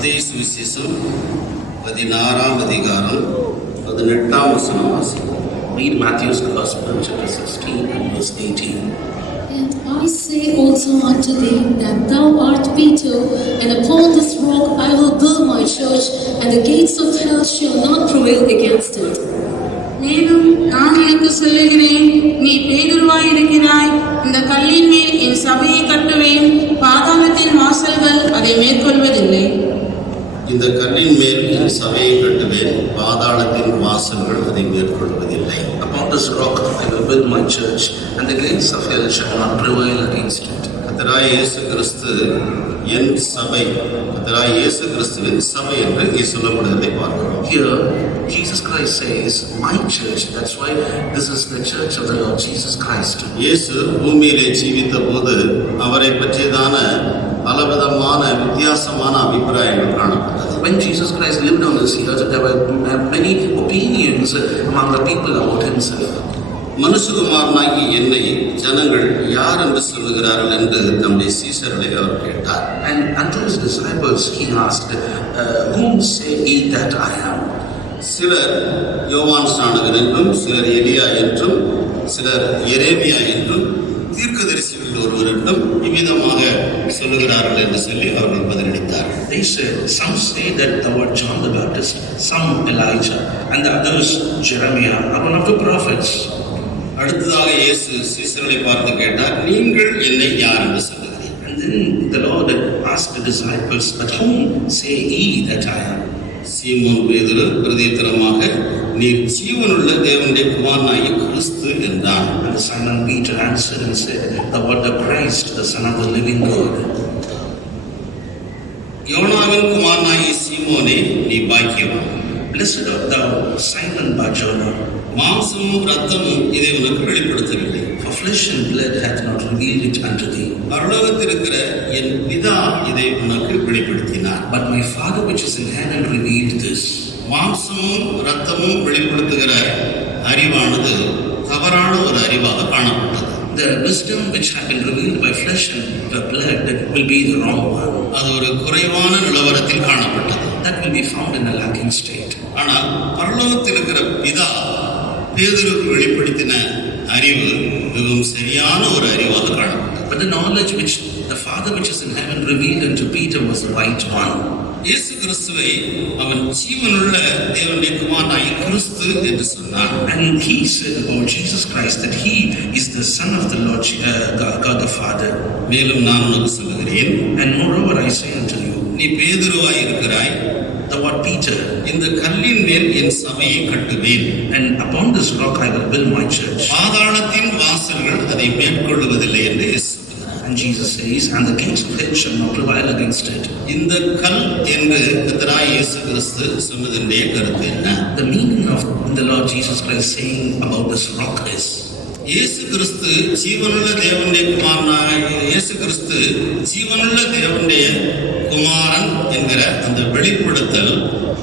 மத்தேயு சுவிசேஷம் 16ஆம் அதிகாரம் 18ஆம் வசனம் வாசிப்போம். Read Matthew's Gospel, chapter 16 and verse 18. And I say also unto thee that thou art Peter, and upon this rock I will build my church, and the gates of hell shall not prevail against it. மேலும் நான் எனக்கு சொல்லுகிறேன், நீ பேதுருவாய் இருக்கிறாய், இந்த கல்லின் மேல் என் சபையை கட்டுவேன், பாதாளத்தின் வாசல்கள் அதை மேற்கொள்வதில்லை. இந்த கல்லின் மேல் என் சபையை கட்டுவேன், பாதாளத்தின் வாசல்கள் அதை மேற்கொள்வதில்லை. Upon this rock I will build my church, and the gates of hell shall not prevail against it. கர்த்தராகிய இயேசு கிறிஸ்து என் சபை, கர்த்தராகிய இயேசு கிறிஸ்துவின் சபை என்று இங்கே சொல்லப்படுவதை பார்க்கிறோம். Here Jesus Christ says, my church. That's why this is the church of the Lord Jesus Christ. இயேசு பூமியிலே ஜீவித்த போது அவரை பற்றியதான பலவிதமான வித்தியாசமான அபிப்பிராயங்கள் காணப்பட்டது. When Jesus Christ lived on this earth, there were many opinions among the people about himself. மனுஷகுமாரனாகி என்னை ஜனங்கள் யார் என்று சொல்லுகிறார்கள் என்று தம்முடைய சீஷர்களை அவர் கேட்டார். And unto his disciples he asked, whom say ye that I am? சிலர் யோவான் ஸ்நானகன் என்றும், சிலர் எலியா என்றும், சிலர் எரேமியா என்றும், தீர்க்கதரிசிகளில் ஒருவர் என்றும் இவ்விதமாக சொல்லுகிறார்கள் என்று சொல்லி அவர்கள் பதிலளித்தார்கள். They said, some say that thou art John the Baptist, some Elijah, and the others Jeremiah, or one of the prophets. அடுத்ததாக இயேசு சீஷர்களை பார்த்து கேட்டார், நீங்கள் என்னை யார் என்று சொல்லுகிறீர்கள்? And then the Lord asked the disciples, but whom say ye that I am? சீமோன் பேதுரு பிரதியுத்தரமாக, நீர் ஜீவனுள்ள தேவனுடைய குமாரனாகிய கிறிஸ்து என்றான். And Simon Peter answered and said, thou art the Christ, the Son of the living God. யோனாவின் குமாரனாகிய சீமோனே, நீ பாக்கியவான். Blessed art thou, Simon Bar-Jonah, மாம்சமும் இரத்தமும் இதை உனக்கு வெளிப்படுத்தவில்லை, for flesh and blood hath not revealed it unto thee, பரலோகத்திலிருக்கிற என் பிதா இதை உனக்கு வெளிப்படுத்தினார். but my Father which is in heaven revealed this. மாம்சமும் இரத்தமும் வெளிப்படுத்துகிற அறிவானது தவறான ஒரு அறிவாக காணப்பட்டது. The wisdom which have been revealed by flesh and blood will be the wrong one. அது ஒரு குறைவான நிலவரத்தில் காணப்பட்டது. That will be found in a lacking state. ஆனால் பரலோகத்தில் இருக்கிற பிதா பேதுருக்கு வெளிப்படுத்தின அறிவு மிகவும் சரியான ஒரு அறிவாக காணப்பட்டது. But the knowledge which the Father which is in heaven revealed unto Peter was the right one. இயேசு கிறிஸ்துவை அவன் ஜீவனுள்ள தேவனுடைய குமாரனாகிய கிறிஸ்து என்று சொன்னான். And he said about Jesus Christ that he is the Son of the Lord God the Father. மேலும் நான் உனக்கு சொல்லுகிறேன், And moreover I say unto you, நீ பேதுருவாய் இருக்கிறாய், thou art Peter, இந்த கல்லின் மேல் என் சபையை கட்டுவேன், and upon this rock I will build my church. பாதாளத்தின் வாசல்கள் அதை மேற்கொள்வதில்லை என்று இயேசு சொல்கிறார். And Jesus says, and the gates of hell shall not prevail against it. இந்த கல் என்று கர்த்தராகிய இயேசு கிறிஸ்து சொன்னதனுடைய கருத்து என்ன? The meaning of the Lord Jesus Christ saying about this rock is, இயேசு கிறிஸ்து ஜீவனுள்ள தேவனுடைய குமாரனாகிய இயேசு கிறிஸ்து ஜீவனுள்ள தேவனுடைய குமாரன் என்கிற அந்த வெளிப்படுத்தல்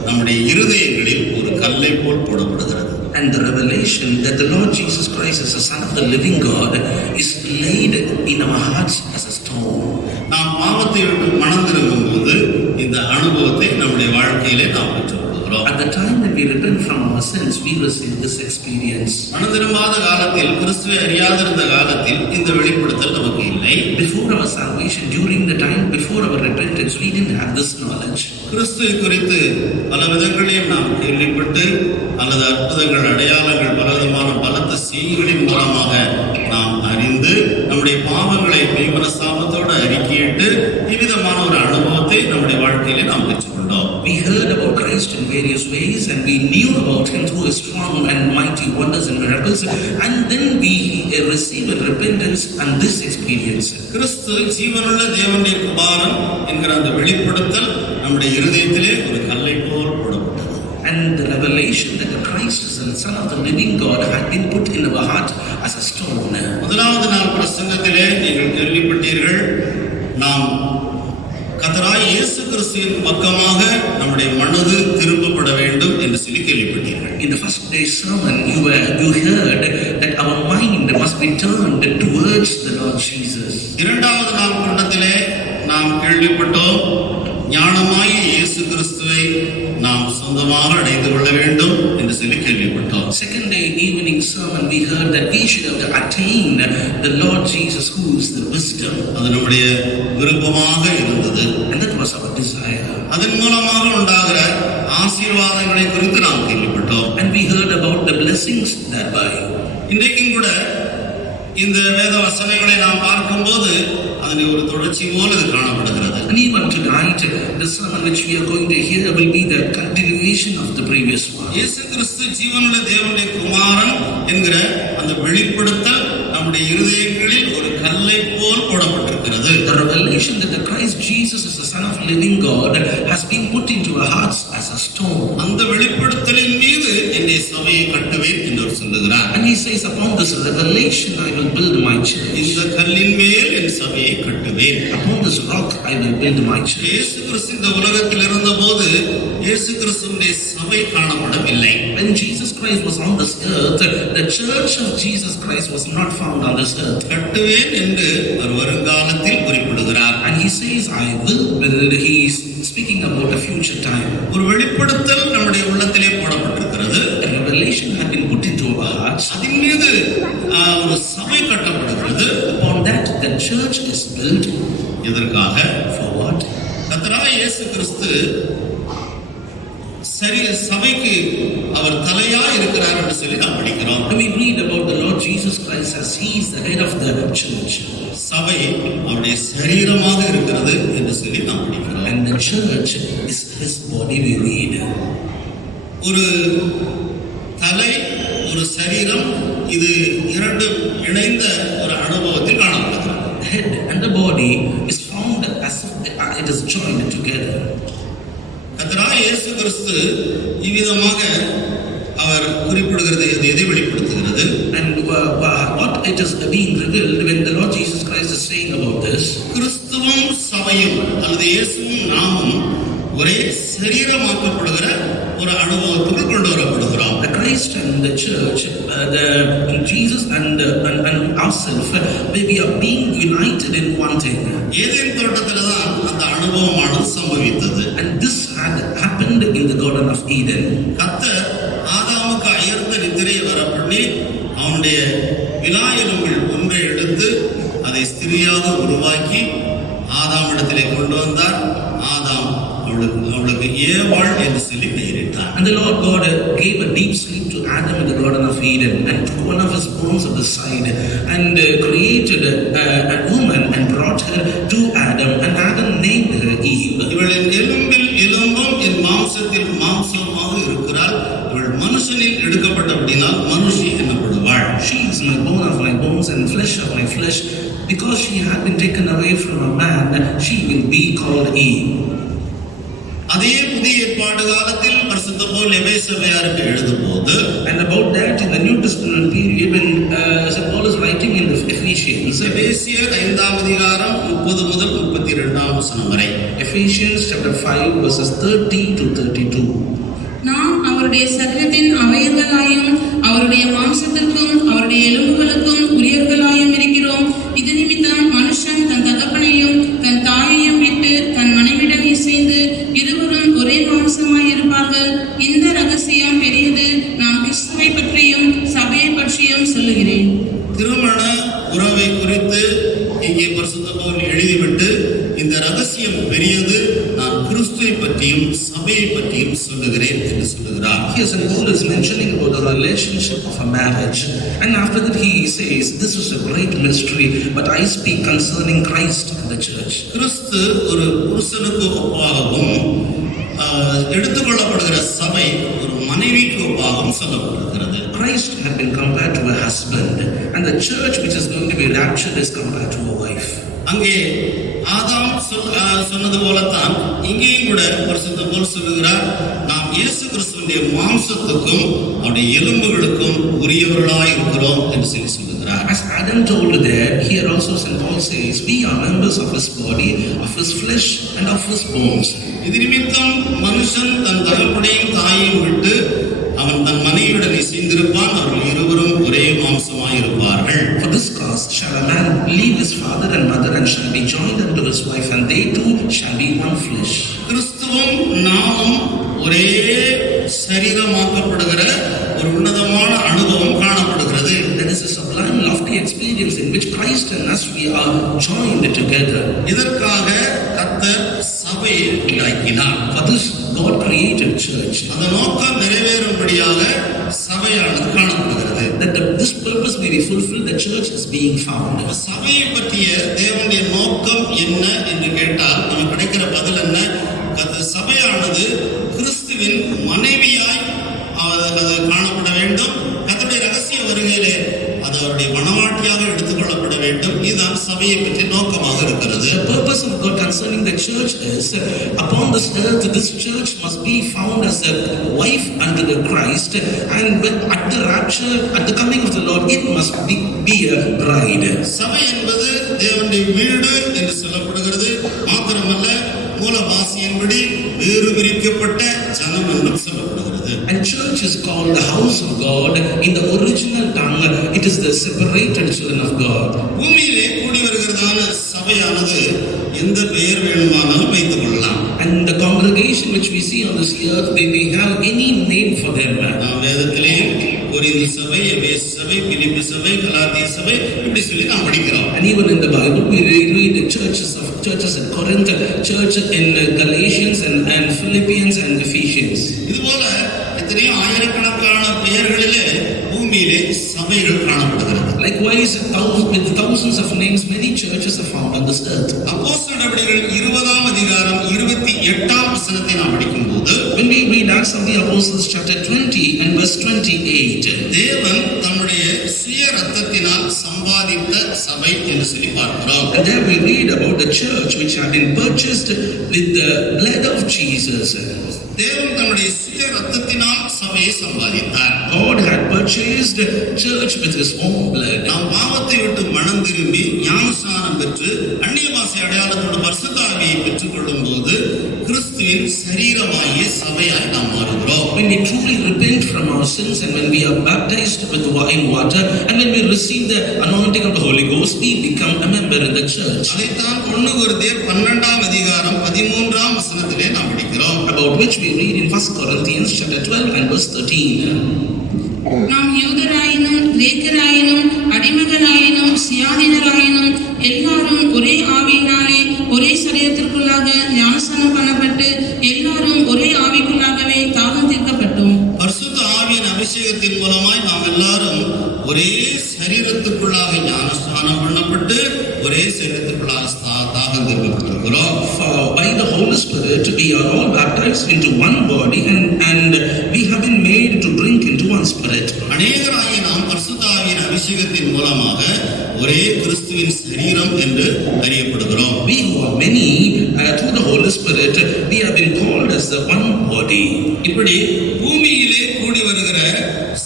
நம்முடைய இருதயங்களில் ஒரு கல்லை போல் போடப்படுகிறது. and the revelation that the Lord Jesus Christ is the Son of the living God is laid in our hearts as a stone. நாம் பாவத்தை விட்டு மனம் திரும்பும் போது இந்த அனுபவத்தை நம்முடைய வாழ்க்கையிலே நாம் பெற்றுக்கொள்கிறோம். At the time that we repent from our sins, we receive this experience. மனம் திரும்பாத காலத்தில், கிறிஸ்துவை அறியாதிருந்த காலத்தில் இந்த வெளிப்படுத்தல் நமக்கு இல்லை. Before our salvation, during the time before our repentance, we didn't have this knowledge. கிறிஸ்துவை குறித்து பல விதங்களையும் நாம் கேள்விப்பட்டு, அல்லது அற்புதங்கள், அடையாளங்கள், பலவிதமான பலத்த செய்திகளின் மூலமாக நாம் அறிந்து, நம்முடைய பாவங்களை மெய்மனஸ்தாபத்தோடு அறிக்கையிட்டு இவ்விதமான ஒரு அனுபவத்தை நம்முடைய வாழ்க்கையிலே நாம் பெற்றுக்கொண்டோம். We heard about Christ in various ways, and we knew about him through his strong and mighty wonders and miracles, and then we received repentance and this experience. கிறிஸ்து ஜீவனுள்ள தேவனுடைய குமாரன் என்கிற அந்த வெளிப்படுத்தல் நம்முடைய இருதயத்திலே ஒரு கல்லை போல் போடப்பட்டது. And the revelation that the Christ is the Son of the living God had been put in our heart as a stone. முதலாவது நாள் பிரசங்கத்திலே நீங்கள் கேள்விப்பட்டீர்கள், நாம் கர்த்தராகிய இயேசு கிறிஸ்துவின் பக்கமாக நம்முடைய மனது திருப்பப்பட வேண்டும் என்று சொல்லி கேள்விப்பட்டீர்கள். In the first day sermon, you heard that our mind must be turned towards the Lord Jesus. இரண்டாவது நாள் கூட்டத்திலே நாம் கேள்விப்பட்டோம், ஞானமாகிய இயேசு should have attained the Lord Jesus, who is the wisdom. அது நம்முடைய விருப்பமாக இருந்தது. And that was our desire. அதன் மூலமாக உண்டாகிற ஆசீர்வாதங்களை குறித்து நாம் கேள்விப்பட்டோம். And we heard about the blessings thereby. இன்றைக்கும் கூட இந்த வேத வசனங்களை நாம் பார்க்கும்போது அதில் ஒரு தொடர்ச்சி போல இது காணப்படுகிறது. And even tonight, the sermon which we are going to hear will be the continuation of the previous one. இயேசு கிறிஸ்து ஜீவனுள்ள தேவனுடைய குமாரன் என்கிற அந்த வெளிப்படுத்தல் நம்முடைய இருதயங்களில் ஒரு கல்லை போல் போடப்பட்டிருக்கிறது. The revelation that the Christ Jesus is the Son of the living God has been put into our hearts as a stone. அந்த வெளிப்படுத்தலின் மீது என்னுடைய சபையை கட்டுவேன் என்று அவர் சொல்லுகிறார். And he says, upon this revelation I will build my church. இந்த கல்லின் மேல் என் சபையை கட்டுவேன். Upon this rock I will build my church. இயேசு கிறிஸ்து இந்த உலகத்தில் இருந்தபோது இயேசு கிறிஸ்துவினுடைய சபை காணப்படவில்லை. When Jesus Christ was on this earth, the church of Jesus Christ was not found on this earth. கட்டுவேன் என்று ஒரு வருங்காலத்தில் குறிப்பிடுகிறார். And he says, I will build. He is speaking about a future time. ஒரு வெளிப்படுத்தல் நம்முடைய உள்ளத்திலே போடப்பட்டிருக்கிறது. A revelation had been put into our hearts. அதன் மீது ஒரு சபை கட்டப்படுகிறது. Upon that, the church is built. எதற்காக? For what? கர்த்தராகிய இயேசு கிறிஸ்து சபைக்கு அவர் தலையா இருக்கிறார் என்று சொல்லி நாம் படிக்கிறோம். When we read about the Lord Jesus Christ as he is the head of the church, சபை அவருடைய சரீரமாக இருக்கிறது என்று சொல்லி நாம் படிக்கிறோம். and the church is his body, we read. ஒரு தலை, ஒரு சரீரம், இது இரண்டு இணைந்த ஒரு அனுபவத்தில் காணப்படுகிறது. The head and the body is found as if it is joined together. கர்த்தராகிய இயேசு கிறிஸ்து இவ்விதமாக அவர் குறிப்பிடுகிறது, எதை வெளிப்படுத்துகிறது? And what it is being revealed when the Lord Jesus Christ is saying about this. கிறிஸ்துவும் சபையும் அல்லது இயேசுவும் நாமும் ஒரே சரீரமாக்கப்படுகிற ஒரு அனுபவத்துக்கு கொண்டு வரப்படுகிறோம். The Christ and the church, Jesus and ourselves, we are being united in one thing. Eden தோட்டத்தில் தான் அந்த அனுபவமானது சம்பவித்தது. And this had happened in the Garden of Eden. கர்த்தர் ஆதாமுக்கு அயர்ந்த நித்திரையை வரப்பண்ணி அவனுடைய விலா எலும்பில் ஒன்றை எடுத்து அதை ஸ்திரியாக உருவாக்கி ஆதாமிடத்திலே கொண்டு வந்தார். ஆதாம் அவளுக்கு ஏவாள் என்று சொல்லி பெயரிட்டார். And the Lord God gave a deep sleep to Adam in the Garden of Eden and took one of his bones of the side and created a woman and brought her to Adam, and Adam named her Eve. இவளின் எலும்பில் எலும்பும் என் மாம்சத்தில் மாம்சமாக இருக்கிறாள். இவள் மனுஷனில் எடுக்கப்பட்டபடினால் மனுஷி எனப்படுவாள். She is my bone of my bones and flesh of my flesh. Because she had been taken away from a man, she will be called Eve. அதே புதிய ஏற்பாடு காலத்தில் பரிசுத்த பவுல் எபேசியருக்கு எழுதும்போது, and about that in the New Testament period when St. Paul is writing in the Ephesians, எபேசியர் 5ஆம் அதிகாரம் 30 முதல் 32ஆம் வசனம் வரை, Ephesians chapter 5 verses 30 to 32. நாம் அவருடைய சரீரத்தின் அவயவங்களாயும் அவருடைய மாம்சத்திற்கும் அவருடைய எலும்புகளுக்கும் உரியவர்களாயும் இருக்கிறோம். இது நிமித்தம் மனுஷன் தன் தகப்பனையும் தன் தாயையும் விட்டு தன் மனைவியுடன் இசைந்து இருவரும் ஒரே மாம்சமாய் இருப்பார்கள். இந்த ரகசியம் பெரியது. நான் கிறிஸ்துவை பற்றியும் சபையை பற்றியும் சொல்லுகிறேன். திருமண உறவை குறித்து இங்கே பரிசுத்த பவுல் எழுதிவிட்டு இந்த ரகசியம் பெரியது, நான் கிறிஸ்துவை பற்றியும் சபையை பற்றியும் சொல்லுகிறேன் என்று சொல்லுகிறார். Here St. Paul is mentioning about the relationship of a marriage, and after that he says, this is a great mystery, but I speak concerning Christ and the church. கிறிஸ்து ஒரு புருஷனுக்கு ஒப்பாகவும் எடுத்துக்கொள்ளப்படுகிற சபை ஒரு மனைவிக்கு ஒப்பாகவும் சொல்லப்பட்டிருக்கிறது. Christ had been compared to a husband, and the church which is going to be raptured is compared to a wife. அங்கே ஆதாம் சொன்னது போலத்தான் இங்கேயும் கூட பரிசுத்த பவுல் சொல்லுகிறார், நாம் இயேசு கிறிஸ்துவினுடைய மாம்சத்துக்கும் அவருடைய எலும்புகளுக்கும் உரியவர்களாய் இருக்கிறோம் என்று சொல்லி சொல்லுகிறார். As Adam told there, here also St. Paul says, we are members of his body, of his flesh and of his bones. இது நிமித்தம் மனுஷன் தன் தகப்பனையும் தாயையும் விட்டு அவன் தன் மனைவியுடன் இசைந்திருப்பான், அவர்கள் இருவரும் ஒரே மாம்சமாய் இருப்பார்கள். For this cause shall a man leave his father and mother and shall be joined unto his wife, and they two shall be one flesh. கிறிஸ்துவும் நாமும் ஒரே சரீரமாக்கப்படுகிற ஒரு உன்னதமான அனுபவம் காணப்படுகிறது. There is a sublime which Christ and us, we are joined together. இதற்காக கர்த்தர் சபையை உண்டாக்கினார். For this, God created church. அந்த நோக்கம் நிறைவேறும்படியாக சபையானது காணப்படுகிறது. That this purpose may be fulfilled, the church is being found. சபையை பற்றிய தேவனுடைய நோக்கம் என்ன என்று கேட்டால் நமக்கு கிடைக்கிற பதில் என்ன? சபையானது கிறிஸ்துவின் மனைவியாய் அது காணப்பட வேண்டும். கர்த்தருடைய ரகசிய வருகையிலே அது அவருடைய மனவாட்டியாக எடுத்துக்கொள்ளப்பட வேண்டும். இதுதான் சபையை பற்றிய நோக்கமாக இருக்கிறது. The purpose of God concerning the church is, upon this earth, this church must be found as a wife unto the Christ, and at the rapture, at the coming of the Lord, it must be a bride. சபை என்பது தேவனுடைய வீடு என்று சொல்லப்படுகிறது. மாத்திரமல்ல, மூல பாஷையின்படி வேறு பிரிக்கப்பட்ட ஜனம் என்றும் சொல்லப்படுகிறது. And church is called the house of God. In the original tongue, it is the separated children of God. பூமியிலே கூடி வருகிறதான சபையானது எந்த பெயர் வேணுமானாலும் வைத்துக் கொள்ளலாம். And the congregation which we see on this earth, they may have any name for them. நாம் வேதத்திலே கொரிந்தி சபை, எபேசு சபை, பிலிப்பி சபை, கலாத்திய சபை இப்படி சொல்லி நாம் படிக்கிறோம். And even in the Bible, we read the churches in Corinth, church in Galatians and Philippians and Ephesians. இதுபோல எத்தனையோ ஆயிரக்கணக்கான பெயர்களிலே பூமியிலே சபைகள் காணப்படுகிறது. Likewise, with thousands of names, many churches are found on this earth. அப்போஸ்தலர் நடவடிக்கைகள் 20ஆம் அதிகாரம் 28ஆம் வசனத்தை நாம் படிக்கும்போது, when we read Acts of the Apostles chapter 20 and verse 28, தேவன் தம்முடைய சுய ரத்தத்தினால் சம்பாதித்த சபை என்று சொல்லி பார்க்கிறோம். and there we read about the church which had been purchased with the blood of Jesus. தேவன் தம்முடைய சுய ரத்தத்தினால் சபையை சம்பாதித்தார். God had purchased church with his own blood. நாம் பாவத்தை விட்டு மனம் திரும்பி ஞானஸ்நானம் பெற்று அந்நிய பாஷை அடையாளத்தோடு பரிசுத்த ஆவியை பெற்றுக் கொள்ளும் போது கிறிஸ்துவின் சரீரமாகிய சபையாய் நாம் மாறுகிறோம். When we truly repent from our sins and when we are baptized with in water and when we receive the anointing of the Holy Ghost, we become a member in the church. அதைத்தான் 1 கொரிந்தியர் 12ஆம் அதிகாரம் 13ஆம் வசனத்திலே நாம் படிக்கிறோம். About which we read in 1 Corinthians chapter 12 and verse 13. நாம் யூதராயினும் கிரேக்கராயினும் அடிமைகளாயினும் சுயாதீனராயினும் எல்லாரும் ஒரே ஆவியினாலே ஒரே சரீரத்திற்குள்ளாக ஞானஸ்நானம் பண்ணப்பட்டு எல்லாரும் ஒரே ஆவிக்குள்ளாகவே தாகம் தீர்க்கப்பட்டோம். பரிசுத்த ஆவியின் அபிஷேகத்தின் மூலமாய் நாம் எல்லாரும் ஒரே சரீரத்துக்குள்ளாக ஞானஸ்நானம் பண்ணப்பட்டு ஒரே சரீரத்துக்குள்ளாக தாகம் தீர்க்கப்பட்டிருக்கிறோம். For by the Holy Spirit we are all baptized into one body and we have been made to drink into one spirit. அநேகராகிய நாம் பரிசுத்த ஆவியின் அபிஷேகத்தின் மூலமாக ஒரே கிறிஸ்துவின் சரீரம் என்று அறியப்படுகிறோம். We who are many through the Holy Spirit, we have been called as the one body. இப்படி பூமியிலே கூடி வருகிற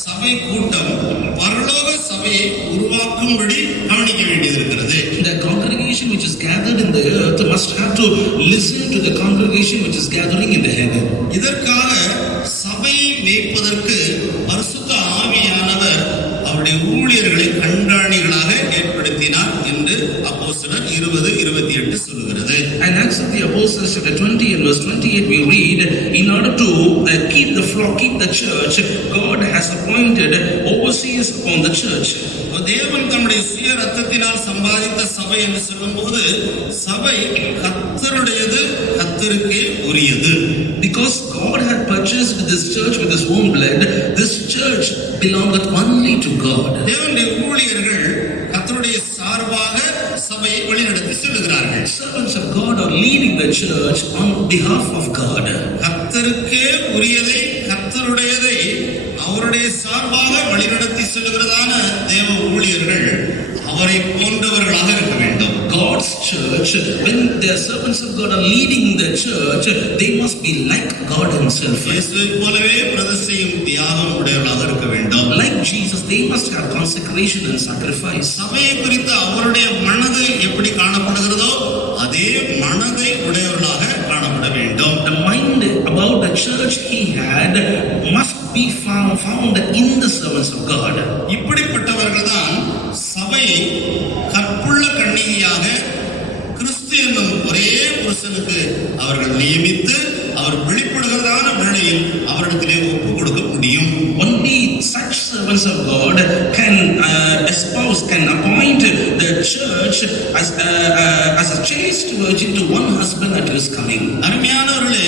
சபை கூட்டம் பரலோக சபையை உருவாக்கும்படி கவனிக்க வேண்டியது இருக்கிறது. The congregation which is gathered in the earth must have to listen to the congregation which is gathering in the heaven. இதற்காக சபையை மேய்ப்பதற்கு பரிசுத்த ஆவியானவர் அவருடைய ஊழியர்களை கண்காணிகளாக ஏற்படுத்தினார் என்று அப்போஸ்தலர் 20:28 சொல்கிறது. And Acts of the Apostles chapter 20 and verse 28 we read, in order to keep the flock, keep the church, God has appointed overseers upon the church. தேவன் தம்முடைய சுய ரத்தத்தினால் சம்பாதித்த சபை என்று சொல்லும்போது சபை கர்த்தருடையது, கர்த்தருக்கே உரியது. Because God had purchased this church with his own blood, this church belongeth only to God. தேவனுடைய ஊழியர்கள் கர்த்தருடைய சார்பாக சபையை வழிநடத்தி செல்கிறார்கள். Servants of God are leading the church on behalf of God. கர்த்தருக்கே உரியதை, கர்த்தருடையதை அவருடைய சார்பாக வழிநடத்தி செல்கிறதான தேவ ஊழியர்கள் அவரை போன்றவர்களாக இருக்க வேண்டும். God's church, when their servants of God are leading the church, they must be like God himself. இயேசுவை போலவே பிரதிஷ்டையும் தியாகம் உடையவர்களாக இருக்க வேண்டும். Like Jesus, they must have consecration and sacrifice. சபையை குறித்து அவருடைய மனது எப்படி காணப்படுகிறதோ அதே மனதை உடையவர்களாக காணப்பட வேண்டும். The mind about the church he had must be found in the servants of God. இப்படிப்பட்டவர்கள் தான் சபையை கற்புள்ள கன்னிகையாக கிறிஸ்து என்னும் ஒரே புருஷனுக்கு அவர்கள் நியமித்து அவர் வெளிப்படுகிறதான வேளையில் அவரிடத்திலே ஒப்பு கொடுக்க முடியும். Only such servants of God can espouse, can appoint the church as a chaste virgin to one husband at his coming. அருமையானவர்களே,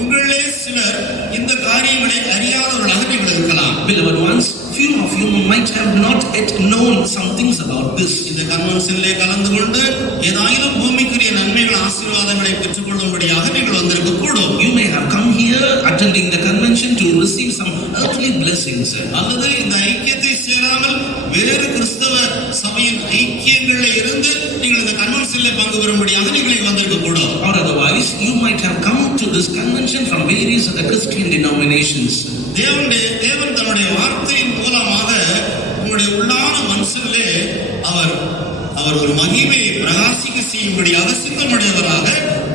உங்களிலே சிலர் இந்த காரியங்களை அறியாதவர்களாக நீங்கள் இருக்கலாம். Beloved ones, few of you might have not yet known some things about this. இந்த கன்வென்ஷனிலே கலந்து கொண்டு ஏதாயிலும் பூமிக்குரிய நன்மைகள் ஆசீர்வாதங்களை பெற்றுக்கொள்ளும்படியாக நீங்கள் வந்திருக்க கூடும். You may have come here attending the convention to receive some earthly blessings. அல்லது இந்த ஐக்கியத்தை சேராமல் வேறு கிறிஸ்தவ சபையின் ஐக்கியங்களில் இருந்து நீங்கள் இந்த கன்வென்ஷனிலே பங்கு பெறும்படியாக நீங்கள் வந்திருக்க கூடும். Or otherwise, you might have come to this convention from various other Christian denominations. தேவன் தன்னுடைய வார்த்தையின் மூலமாக உங்களுடைய உள்ளான மனசிலே அவர் ஒரு மகிமையை பிரகாசிக்க செய்யும்படியாக சித்தமுடையவராக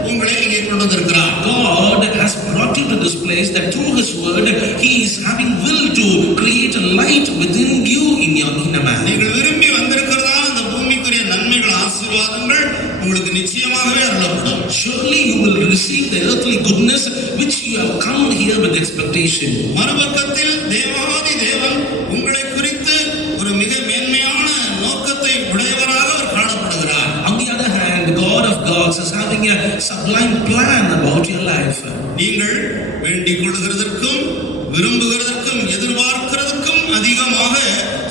உங்களை இங்கே கொண்டு வந்திருக்கிறார். God has brought you to this place that through His word He is having will to create a light within you in your inner man. நீங்கள் விரும்பி வந்திருக்கிறதா அந்த பூமிக்குரிய நன்மைகள் ஆசீர்வாதங்கள் உங்களுக்கு நிச்சயமாகவே அருளப்படும். Surely you will receive the earthly goodness which you have come here with expectation. மறுபக்கத்தில் தேவாதி தேவன் உங்களை குறித்து ஒரு மிக மேன்மையான நோக்கத்தை உடையவராக அவர் காணப்படுகிறார். On the other hand, God of gods is having a sublime plan about your life. நீங்கள் வேண்டிக் கொள்கிறதற்கும் விரும்புகிறதற்கும் எதிர்பார்க்கிறதற்கும் அதிகமாக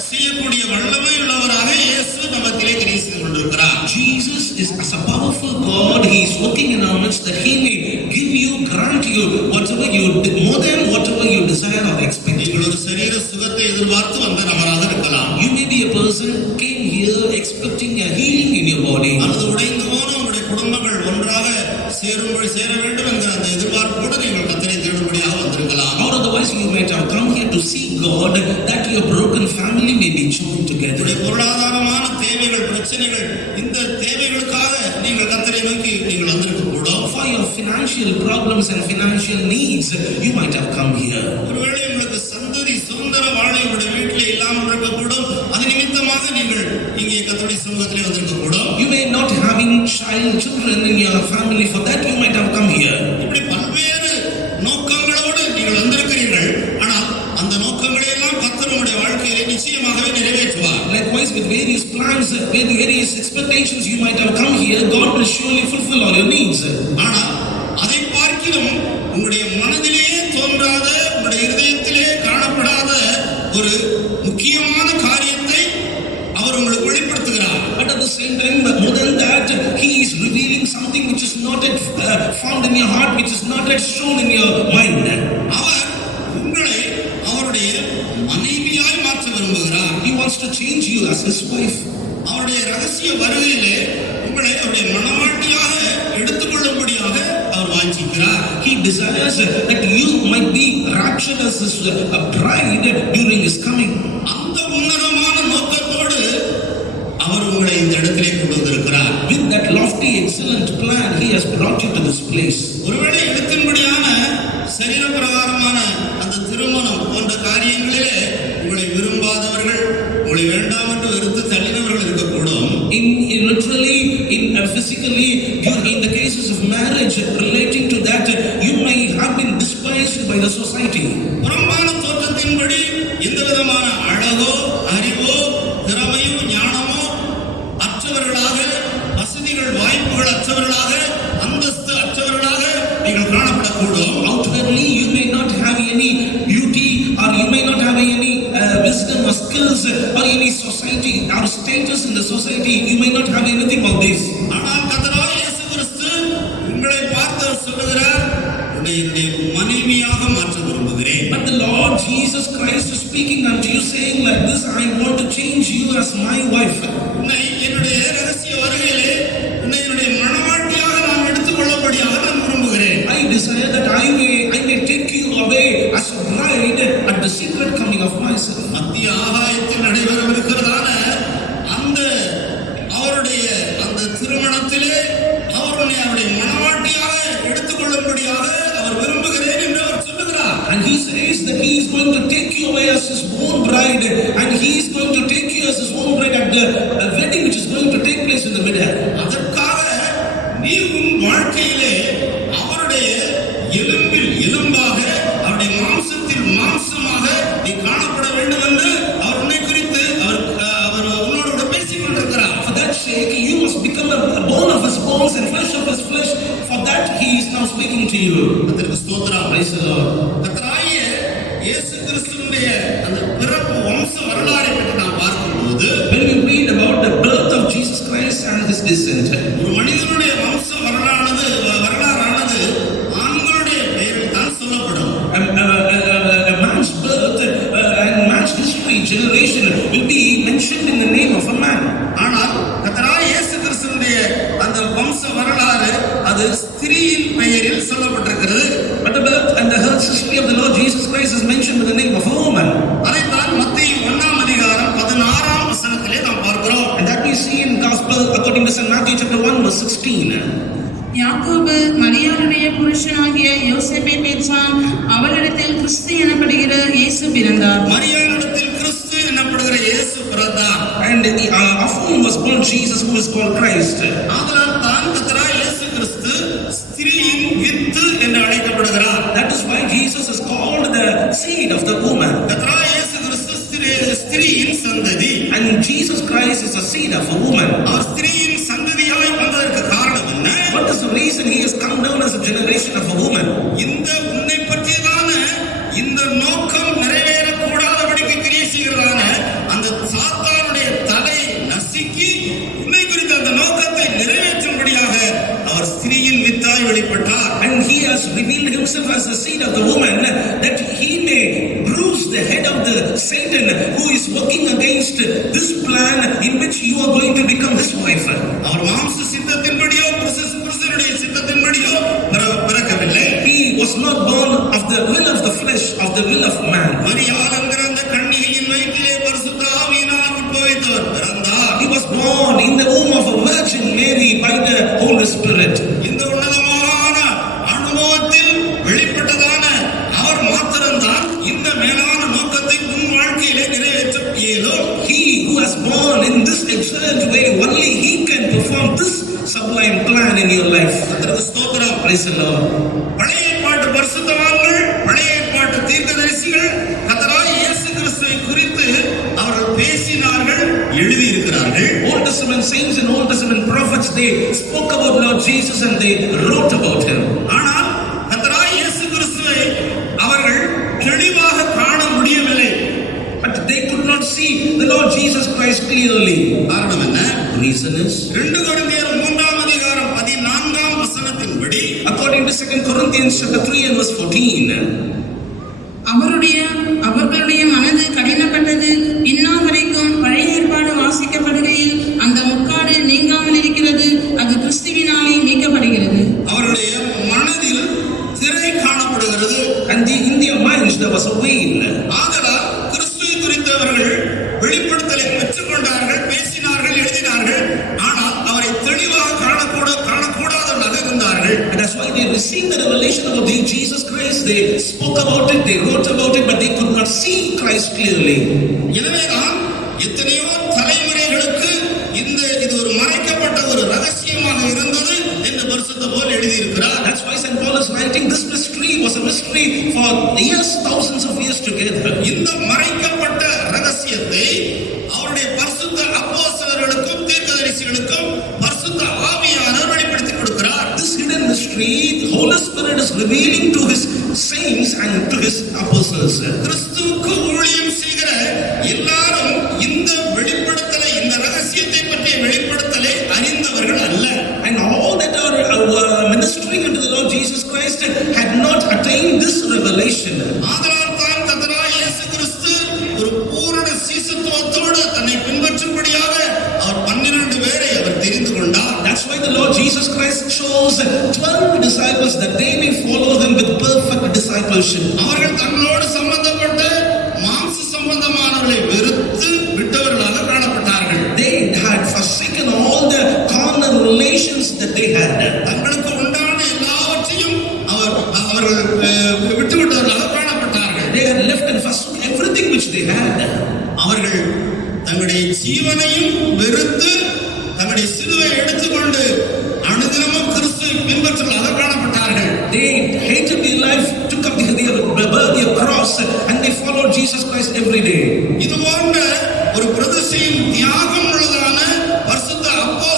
செய்யக்கூடிய வல்லமை உள்ளவராக இயேசு நமக்கிலே கிரியை செய்து கொண்டிருக்கிறார். Jesus is as a powerful God. He is working in our midst that He may give you, grant you whatever you more than whatever you desire or expect. நீங்கள் ஒரு சரீர சுகத்தை எதிர்பார்த்து வந்த நபராக இருக்கலாம். You may be a person came here expecting a healing in your body. அல்லது உடைந்து போன உங்களுடைய குடும்பங்கள் ஒன்றாக சேர வேண்டும் என்கிற அந்த எதிர்பார்ப்போடு நீங்கள் கர்த்தரை தேடும்படியாக வந்திருக்கலாம். Or otherwise you might have come here to see God that your broken family may be joined together. பொருளாதாரமான தேவைகள் பிரச்சனைகள் இந்த தேவைகளுக்காக நீங்கள் கர்த்தரை நோக்கி நீங்கள் வந்திருக்க கூடும். For your financial problems and financial needs you might have come here. ஒருவேளை உங்களுக்கு சந்ததி சுதந்திர வாழ்க்கை உங்களுடைய வீட்டில் இல்லாமல் இருக்க கூடும். அது நிமித்தமாக நீங்கள் இங்கே கர்த்தருடைய சமூகத்திலே வந்திருக்க கூடும். You may not having children in your family, for that you might have come here. இப்படி பல்வேறு நோக்கங்களோடு நீங்கள் வந்திருக்கிறீர்கள். ஆனால் அந்த நோக்கங்களை எல்லாம் கர்த்தர் உங்களுடைய வாழ்க்கையிலே நிச்சயமாகவே நிறைவேற்றுவார். Likewise with various plans, with various expectations you might have come here, God will surely fulfill all your needs. ஆனால் அதை பார்க்கிலும் உங்களுடைய மனதிலேயே தோன்றாத உங்களுடைய இதயத்திலே காணப்படாத ஒரு முக்கியமான காரியத்தை அவர் உங்களுக்கு வெளிப்படுத்துகிறார். But at the same time, more than that, He is revealing something which is not yet found in your heart, which is not yet shown in your mind. அவர் உங்களை அவருடைய மனைவியாய் மாற்ற விரும்புகிறார். He wants to change you as His wife. அவருடைய ரகசிய வருகையிலே உங்களை அவருடைய மணவாட்டியாக எடுத்துக்கொள்ளும்படியாக அவர் வாஞ்சிக்கிறார். He desires that you might be raptured as His bride during His coming. அந்த உன்னதமான நோக்கத்தோடு அவர் உங்களை இந்த இடத்திலே கொண்டு வந்திருக்கிறார். With that lofty, excellent plan, He has brought you to this place. ஒருவேளை இடத்தின்படியான சரீர பிரகாரமான அந்த திருமணம் போன்ற காரியங்களிலே உங்களை விரும்பாதவர்கள், உங்களை வேண்டாம் என்று வெறுத்து தள்ளினவர்கள் இருக்கக்கூடும். Physically, in the cases of marriage relating to that, you may have been despised by the society. புறம்பான தோற்றத்தின்படி எந்த விதமான அழகோ அறிவோ திறமையோ ஞானமோ அற்றவர்களாக, வசதிகள் வாய்ப்புகள் அற்றவர்களாக, அந்தஸ்து அற்றவர்களாக நீங்கள் காணப்படக்கூடும். Outwardly you may not have any beauty, or you may not have any wisdom or skills or any society or status in the society. You may not have anything of this. ஆனால் கர்த்தராகிய இயேசு கிறிஸ்து உங்களை பார்த்து சொல்லுகிறார், உன்னை மனைவியாக மாற்ற விரும்புகிறேன். But the Lord Jesus Christ is speaking unto you saying like this, I want to change you as my wife. உன்னை என்னுடைய ரகசிய வருகையிலே உன்னை என்னுடைய மணவாட்டியாக நான் எடுத்துக்கொள்ளபடியாக நான் விரும்புகிறேன். I desire that I may take you away as a bride at the secret coming of myself. மத்திய ஆகாயத்தில் நடைபெறவிருக்கிறதான அந்த அவருடைய அந்த திருமணத்திலே அவருடைய மணவாட்டியாக எடுத்துக்கொள்ளும்படியாக அவர் விரும்புகிறேன் என்று அவர் சொல்லுகிறார். And He says that He is going to take you away as His own bride, and He is going to take you as His own bride at the wedding which is going to take place in the middle. அதற்காக நீ உன் வாழ்க்கையிலே அவருடைய எலும்பில் எலும்பாக, அவருடைய மாம்சத்தில் மாம்சமாக நீ காணப்பட வேண்டும் என்று அவர் உன்னை குறித்து அவர் உன்னோடு பேசிக் கொண்டிருக்கிறார். For that you must become a bone of his bones and flesh of his flesh. For that he is now speaking to you. கர்த்தருக்கு ஸ்தோத்திரம். Praise the Lord. கர்த்தராகிய இயேசு கிறிஸ்துவினுடைய அந்த பிறப்பு வம்ச வரலாறை பற்றி நாம் பார்க்கும்போது When we read about the birth of Jesus Christ and his descent, ஒரு மனிதனுடைய வம்ச வரலாறானது ஆண்களுடைய பெயரில் தான் சொல்லப்படும். a man's birth and man's history, generation will be mentioned in the name of a man. ஆனால் கர்த்தராகிய இயேசு கிறிஸ்துவினுடைய அந்த வம்ச வரலாறு அது ஸ்திரீயின் பெயரில் சொல்லப்பட்டிருக்கிறது. But the birth and the earth's history of the Lord Jesus Christ is mentioned with the name of a woman. அதைத்தான் மத்தேயு 1ஆம் அதிகாரம் 16ஆம் வசனத்திலே நாம் பார்க்கிறோம். And that we see in Gospel according to St. Matthew chapter 1 verse 16. யாக்கோபு மரியாளுடைய புருஷனாகிய யோசேப்பை பெற்றான். அவளிடத்தில் கிறிஸ்து எனப்படுகிற இயேசு பிறந்தார். மரியாளிடத்தில் கிறிஸ்து எனப்படுகிற இயேசு பிறந்தார். And of whom was born Jesus, who is called Christ. ஆதலால் தான் கர்த்தராகிய இயேசு கிறிஸ்து ஸ்திரீயின் வித்து என்று அழைக்கப்படுகிறார். That is why Jesus is called the seed of the woman. கர்த்தராகிய இயேசு கிறிஸ்து ஸ்திரீயின் சந்ததி. And Jesus Christ is a seed of a woman. அவர் ஸ்திரீயின் சந்ததியாய் வந்ததற்கு காரணம் என்ன? What is the reason he has come down as a generation of a woman? இந்த உன்னை பற்றியதான இந்த நோக்கம் நிறைவேறக்கூடாதபடிக்கு கிரியை செய்கிறதான அந்த சாத்தானுடைய தலையை நசுக்கி உன்னை குறித்த அந்த நோக்கத்தை நிறைவேற்றும்படியாக அவர் ஸ்திரீயின் வித்தாய் வெளிப்பட்டார். And he has revealed himself as the seed of the woman, that he may bruise the head of the Satan who is working against this plan in which you are going to become his wife. அவர் மாம்ச சித்தத்தின்படியோ புருஷனுடைய சித்தத்தின்படியோ பிறக்கவில்லை. He was not born of the will of the flesh, of the will of man. மரியாள் என்கிற அந்த கன்னிகையின் வயிற்றிலே பரிசுத்த ஆவியினால் உட்பவித்தவர் பிறந்தார். He was born in the womb of a Virgin Mary by the Holy Spirit. இந்த உன்னதமான அனுபவத்தில் வெளிப்பட்டதான அவர் மாத்திரம்தான் இந்த மேலான நோக்கத்தை உன் வாழ்க்கையிலே நிறைவேற்ற இயலும். He who was born in this excellent way, only he can perform this sublime plan in your life. கர்த்தருக்கு ஸ்தோத்திரம். Praise the Lord. பழைய ஏற்பாட்டு பரிசுத்தவான்கள், பழைய ஏற்பாட்டு தீர்க்கதரிசிகள் கர்த்தராகிய இயேசு கிறிஸ்துவை குறித்து அவர்கள் பேசினார்கள், எழுதியிருக்கிறார்கள். Old Testament saints and Old Testament prophets, they spoke about Lord Jesus and they wrote about him. ஆனால் கர்த்தராகிய இயேசு கிறிஸ்துவை அவர்கள் தெளிவாக காண முடியவில்லை. But they could not see the Lord Jesus Christ clearly. காரணம் என்ன? Reason is, 2 கொரிந்தியர் 3ஆம் அதிகாரம் 14ஆம் வசனத்தின்படி according to 2 Corinthians chapter 3 and verse 14, அவர்களுடைய மனது கடினப்பட்டது. இந்நாள் வரைக்கும் பழைய ஏற்பாடு வாசிக்கப்படுகையில் அந்த முக்காடு நீங்காமல் இருக்கிறது. அது கிறிஸ்துவினாலே நீக்கப்படுகிறது. அவருடைய மனதில் திரை காணப்படுகிறது. and in their minds there was a veil. ஆதலால் கிறிஸ்துவை குறித்து அவர்கள் வெளிப்படுத்தலை பெற்றுக்கொண்டார்கள், பேசினார்கள், எழுதினார்கள். ஆனால் அவரை தெளிவாக காணக்கூடாதவர்களாக இருந்தார்கள். And that's why they received the revelation about Jesus Christ. They spoke about it, they wrote about it, but they could not see Christ clearly. எனவேதான் எத்தனையோ தலைமுறைகளுக்கு இது ஒரு மறைக்கப்பட்ட ஒரு ரகசியமாக இருந்தது என்று பரிசுத்த பவுல் எழுதியிருக்கிறார். That's why St. Paul is writing this mystery was a mystery for years, thousands of years together. இந்த மறைக்கப்பட்ட ரகசியத்தை அவருடைய பரிசுத்த அப்போஸ்தலர்களுக்கும் தீர்க்கதரிசிகளுக்கும் பரிசுத்த ஆவியானவர் வெளிப்படுத்திக் கொடுக்கிறார். This hidden mystery, the Holy Spirit is revealing to his saints and to his apostles. கிறிஸ்துவுக்கு ஊழியம் செய்கிற எல்லாரும் இந்த வெளிப்படுத்தலை, இந்த ரகசியத்தை பற்றிய வெளிப்படுத்தலை அறிந்தவர்கள் அல்ல. And all that are ministering unto the Lord Jesus Christ had not attained this revelation. ஆதலால் தான் கர்த்தராகிய இயேசு கிறிஸ்து ஒரு பூரண சீசத்துவத்தோடு தன்னை பின்பற்றும்படியாக அவர் 12 பேரை அவர் தெரிந்து கொண்டார். That's why the Lord Jesus Christ chose 12 disciples that they may follow him with perfect discipleship. அவர்கள் தங்களோடு சம்பந்தப்பட்ட மாம்ச சம்பந்தமானவர்களை வெறுத்து விட்டவர்களாக காணப்பட்டார்கள். They had forsaken all the carnal relations that they had. தங்களுக்கு உண்டான எல்லாவற்றையும் அவர்கள் விட்டுவிட்டவர்களாக காணப்பட்டார்கள். They had left and forsook everything which they had. அவர்கள் தங்களுடைய ஜீவனையும் வெறுத்து தங்களுடைய சிலுவை எடுத்துக்கொண்டு அனுதினமும் கிறிஸ்துவை பின்பற்றுவதாக காணப்பட்டார்கள். They hated their life, took up their cross, and they followed Jesus Christ every day. இது போன்ற ஒரு பிரதிஷ்டையின் தியாகம் உள்ளதான பரிசுத்த அப்போஸ்தலர்கள்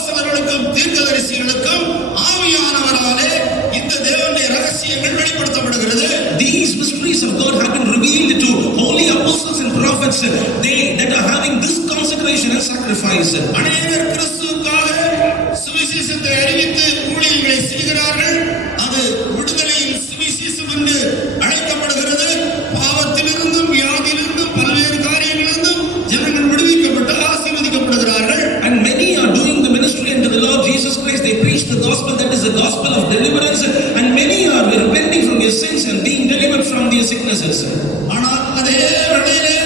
சுவிசேஷத்தை அறிவித்து ஊழியங்களை செய்கிறார்கள். அது விடுதலையின் சுவிசேஷம் என்று அழைக்கப்படுகிறது. பாவத்திலிருந்தும் வியாதியிலிருந்தும் பல்வேறு காரியங்களிலிருந்தும் ஜனங்கள் விடுவிக்கப்பட்டு ஆசீர்வதிக்கப்படுகிறார்கள். And many are doing the ministry unto the Lord Jesus Christ. They preach the gospel, that is the gospel of deliverance, and many are repenting from their sins and being delivered from their sicknesses. ஆனால் அதே வேளையிலே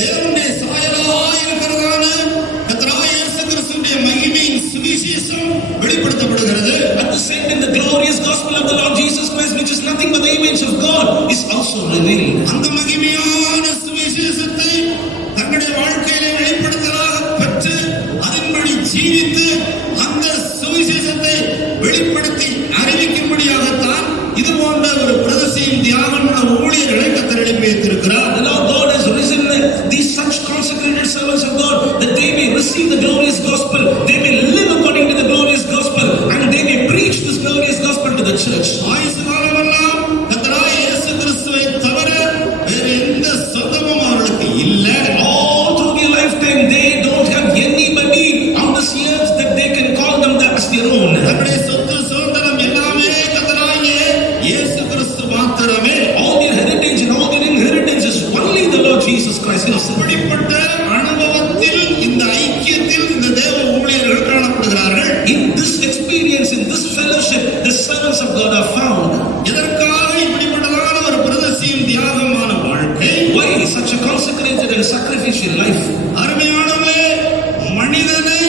தேவனுடைய சாயலாய் இருக்கிறதான கர்த்தராகிய இயேசு கிறிஸ்துவின் மகிமையின் சுவிசேஷம் வெளிப்படுத்தப்படுகிறது. At the same time, the glorious gospel of the Lord Jesus Christ, which is nothing but the image of God, is also revealed. அந்த மகிமையான சுவிசேஷத்தை தங்களுடைய வாழ்க்கையிலே வெளிப்படுத்தலாக பெற்று அதன்படி ஜீவித்து அந்த சுவிசேஷத்தை வெளிப்படுத்தி அறிவிக்கும்படியாகத்தான் இது போன்ற ஒரு பிரதேசம் தியாகமுள்ள ஊழியர்களை கர்த்தர் எழுப்பி வைத்திருக்கிறார். The Lord God has risen these such consecrated servants of God, that they may receive the glorious gospel, they may live according to the glorious gospel, and they may preach this glorious gospel to the church. ஆயுசு காலமெல்லாம் கர்த்தராகிய இயேசு கிறிஸ்துவை தவிர வேறு எந்த சொந்தமும் அவர்களுக்கு இல்லை. All through their lifetime, they don't have anybody on this earth that they can call them as their own. தங்களுடைய சொத்து சுதந்திரம் எல்லாமே கர்த்தராகிய இயேசு கிறிஸ்து மாத்திரமே. All their heritage and all their inheritance is only the Lord Jesus Christ himself. இப்படிப்பட்ட அனுபவத்தில் இந்த ஐக்கியத்தில் இந்த தேவ ஊழியர்கள் காணப்படுகிறார்கள். In this experience, in this fellowship, the servants of God are found. எதற்காக இப்படிப்பட்டதான ஒரு பிரதேசியும் தியாகமான வாழ்க்கை? Why such a consecrated and sacrificial life? அருமையானவர்களே, மனிதனை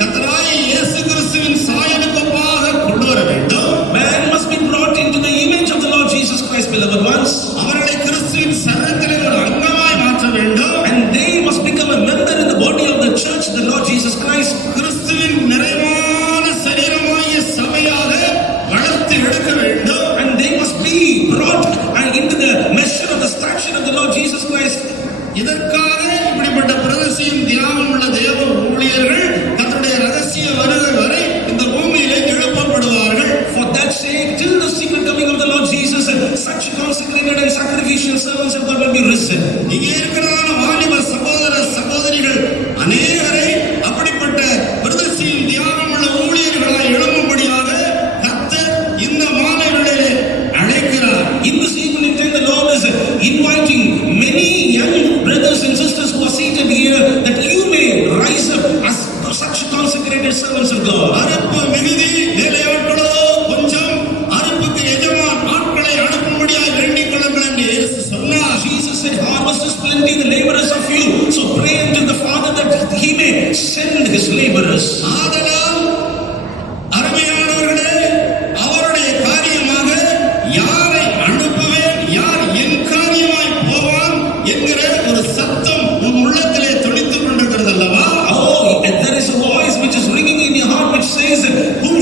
கர்த்தராகிய இயேசு கிறிஸ்துவின் சாயலுக்கு ஒப்பாக கொண்டு வர வேண்டும். Man must be brought into the image of the Lord Jesus Christ, beloved ones. அவர்களை கிறிஸ்துவின் சரீரத்திலே ஒரு அங்கமாய் மாற்ற வேண்டும். And they must become a member in the body of the church, the Lord Jesus Christ. கிறிஸ்துவின் நிறைவான சரீரமாகிய சபையாக வளர்த்து எடுக்க வேண்டும். And they must be brought into the measure of the stature of the Lord Jesus Christ. இதற்காக இப்படிப்பட்ட பிரதேசியும் தியாகம் உள்ள தேவ ஊழியர்கள் கர்த்தருடைய ரகசிய வருகை வரை இந்த பூமியிலே எழுப்பப்படுவார்கள். For that sake, till the secret coming of the Lord Jesus, such consecrated and sacrificial servants of God will be risen. இங்கே இருக்கிறதான வாலிப சகோதர சகோதரிகள் அநேகரை அப்படிப்பட்ட பிரதேசியும் தியாகம் உள்ள ஊழியர்களாய் எழும்பும்படியாக கர்த்தர் இந்த மாலை வேளையிலே அழைக்கிறார். In this evening time, the Lord is inviting many young brothers and sisters who are seated here, that you may rise up as such consecrated servants of God. அறுப்பு மிகுதி, வேலையாட்களோ கொஞ்சம், அறுப்புக்கு எஜமான் ஆட்களை அனுப்பும்படியாய் வேண்டிக் கொள்ளுங்கள் என்று இயேசு சொன்னார். Jesus said, harvest is plenty, the laborers are few. So pray unto the Father that he may send his laborers. ஆதலால் அருமையானவர்களே, அவருடைய காரியமாக யாரை அனுப்புவேன், யார் என் காரியமாய் போவான் என்கிற ஒரு சத்தம் உன் உள்ளத்திலே தொனித்துக் கொண்டிருக்கிறது அல்லவா? Oh, and there is a voice which is ringing in your heart which says, whom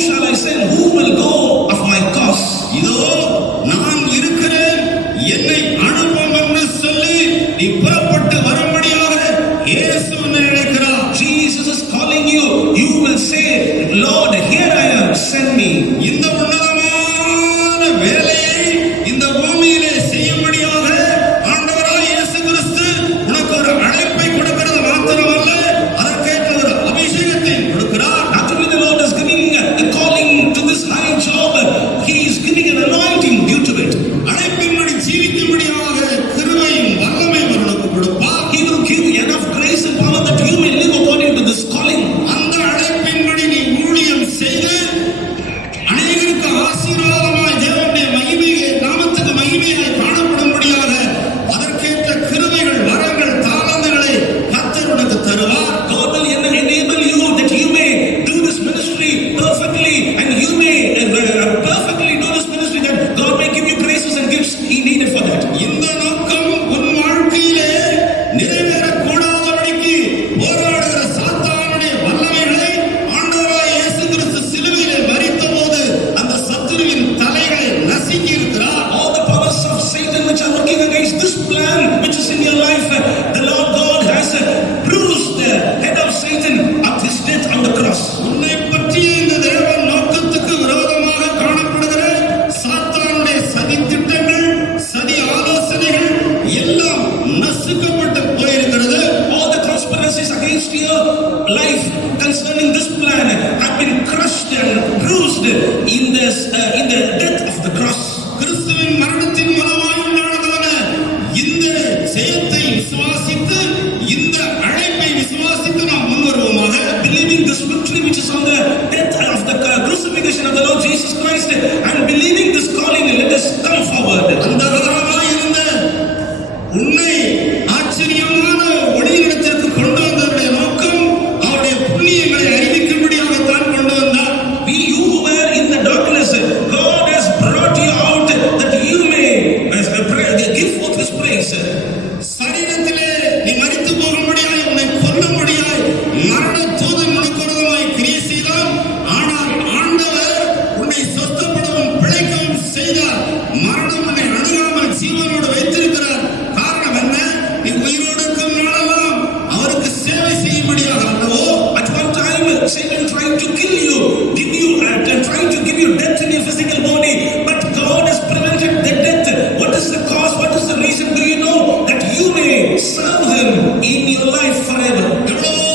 physical body, but God has prevented the death. What is the cause? What is the reason? Do you know? That you may serve Him in your life forever. எவ்வளவோ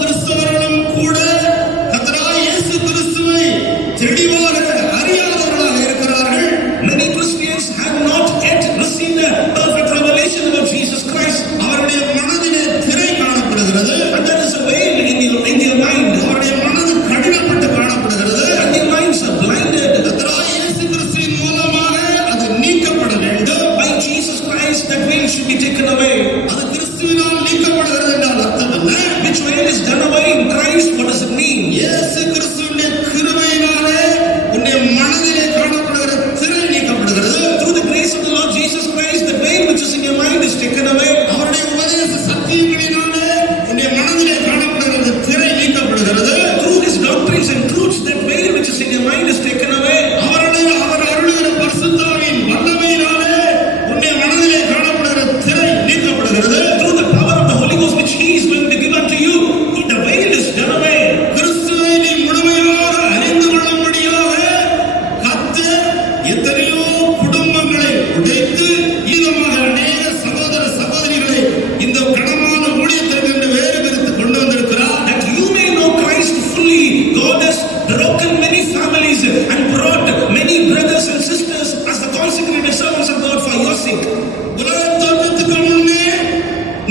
கிறிஸ்தவர்களும் கூட கர்த்தராகிய இயேசு கிறிஸ்துவை தெளிவாக அறியாதவர்களாக இருக்கிறார்கள். Many Christians have not yet received a perfect revelation about Jesus Christ. அவருடைய மனதிலே திரை காணப்படுகிறது. And there is a veil in your mind. அவருடைய மனது கடினப்பட்டு காணப்படுகிறது. And their minds are blinded. கர்த்தராகிய இயேசு கிறிஸ்துவின் மூலமாக அது நீக்கப்பட வேண்டும். By Jesus Christ, that veil should be taken away. அது கிறிஸ்துவினால் நீக்கப்படுகிறது என்றால் அர்த்தம் என்ன? Which veil is done away in Christ? What does it mean? இயேசு கிறிஸ்துவின் கிருபையினாலே உன்னுடைய மனதிலே காணப்படுகிற திரை நீக்கப்படுகிறது. Through the grace of the Lord Jesus Christ, the veil which is in your mind is taken away. அவருடைய உபதேச சத்தியங்களினாலே உன்னுடைய மனதிலே காணப்படுகிற திரை நீக்கப்படுகிறது. Through His doctrines and truths, that veil which is in your mind is taken away. அவர் அருளுகிற பரிசுத்தாவின் வல்லமையினாலே உன்னுடைய மனதிலே காணப்படுகிற திரை நீக்கப்படுகிறது. Through the power of the Holy Ghost which He is going to give unto you, the veil is done away. கிறிஸ்துவை நீ முழுமையாக அறிந்து கொள்ளும்படியாக கர்த்தர் எத்தனையோ குடும்பங்களை உடைத்து ஈரமாக அநேக சகோதர சகோதரிகளை இந்த கடமான ஊழியத்திற்கு என்று வேறு பிரித்து கொண்டு வந்திருக்கிறார். That you may know Christ fully, God has broken many families and brought many brothers and sisters as the consecrated servants of God for your sake. உலக தோற்றத்துக்கு முன்னே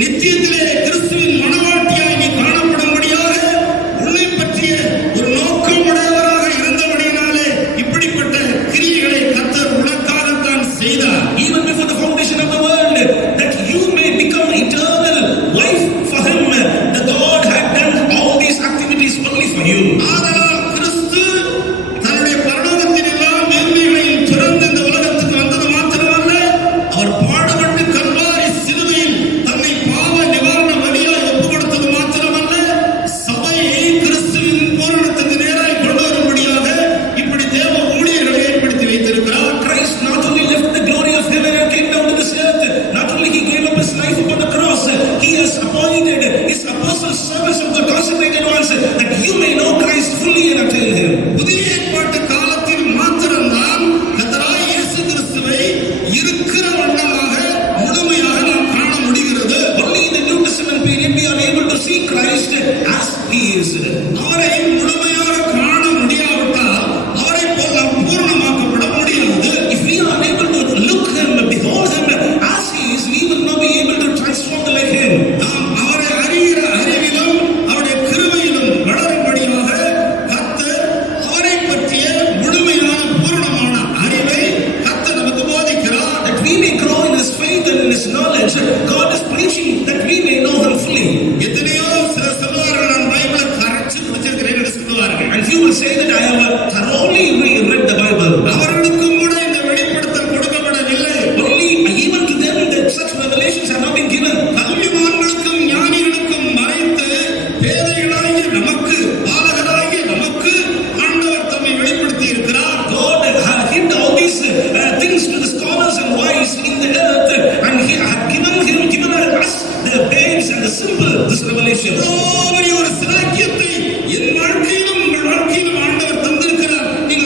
நித்தியத்திலே கிறிஸ்துவின் மனவாட்டியாய் நீ காணப்படும்படியாக உன்னை பற்றிய ஒரு நோக்கம் உடையவராக இருந்தபடியினாலே இப்படிப்பட்ட கிரியைகளை கர்த்தர் உனக்காகத்தான் செய்தார். Even before the foundation of the world, that you may become eternal life for Him. The God had done all these activities only for you. ஆதலால் கிறிஸ்து தன்னுடைய பரலோகத்தின் எல்லா மேன்மைகளையும் துறந்து இந்த உலகத்துக்கு வந்தது மாத்திரமல்ல, அவர் பாடுபட்டு கல்வாரி சிலுவையில் தன்னை பாவ நிவாரண பலியாய் ஒப்புக் கொடுத்தது மாத்திரமல்ல, சபையை கிறிஸ்துவின் பூரணத்துக்கு நேராய் கொண்டு வரும்படியாக இப்படி தேவ ஊழியர்களை ஏற்படுத்தி வைத்திருக்கிறார். Christ not only left the glory of heaven and came down to this earth, not only He gave up His life upon the cross, He has appointed His apostles, servants of the consecrated ones, that you may know Christ fully and attain Him. புதிய ஏற்பாட்டு காலத்தில் மாத்திரம்தான் கர்த்தராகிய இயேசு கிறிஸ்துவை இருக்கிற வண்ணமாக முழுமையாக நாம் காண முடிகிறது. Only in the New Testament period we are able to see Christ as He is. அவரை முழுமையாக காண முடியாவிட்டால் அவரை போல் நாம் பூர்ணமாக்கப்பட முடியாது. If we are unable to look Him, behold Him as He is, we will not be able to transform like Him. நாம் அவரை அறிகிற அறிவிலும் அவருடைய கிருபையிலும் வளரும்படியாக கர்த்தர் அவரை பற்றிய முழுமையான பூரணமான அறிவை கர்த்தர் நமக்கு போதிக்கிறார். That we may grow in His faith and in His knowledge, God is preaching that we may know Him fully. எத்தனையோ சிலர் சொல்லுவார்கள், நான் பைபிளை கரைச்சு குடிச்சிருக்கிறேன் என்று சொல்லுவார்கள். And few will say that I have thoroughly read the Bible. அவர்களுக்கும் கூட இந்த வெளிப்படுத்தல் கொடுக்கப்படவில்லை. Only even to them that such revelations have not been given. கல்விமான்களுக்கும் ஞானிகளுக்கும் மறைத்து பேதைகளாகிய நமக்கு பாலகராகிய நமக்கு ஆண்டவர் தம்மை வெளிப்படுத்தி இருக்கிறார். God had hid all these things to the scholars and wise in the earth, and He had given us the babes and the simple this revelation. பெரிய ஒரு சிலாக்கியத்தை என் வாழ்க்கையிலும் உங்கள் வாழ்க்கையிலும் ஆண்டவர் தந்திருக்கிறார். நீ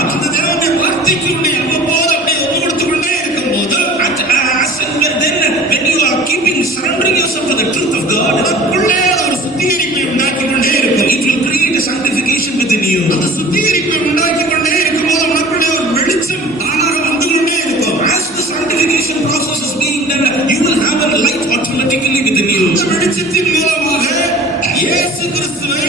heart, அந்த தேவனுடைய வார்த்தைக்கு உன்னை அவ்வப்போது அப்படியே ஒப்பு கொடுத்து கொண்டே இருக்கும்போது, when you are surrendering yourself to the truth of God, அதற்குள்ளே ஒரு சுத்திகரிப்பை உண்டாக்கி கொண்டே இருக்கும். it will create a sanctification within you. அந்த சுத்திகரிப்பை உண்டாக்கி கொண்டே இருக்கும்போது உனக்குள்ளே ஒரு வெளிச்சம் தானாக வந்து கொண்டே இருக்கும். As the sanctification process is being done, you will have a light automatically within you. இந்த வெளிச்சத்தின் மூலமாக இயேசு கிறிஸ்துவை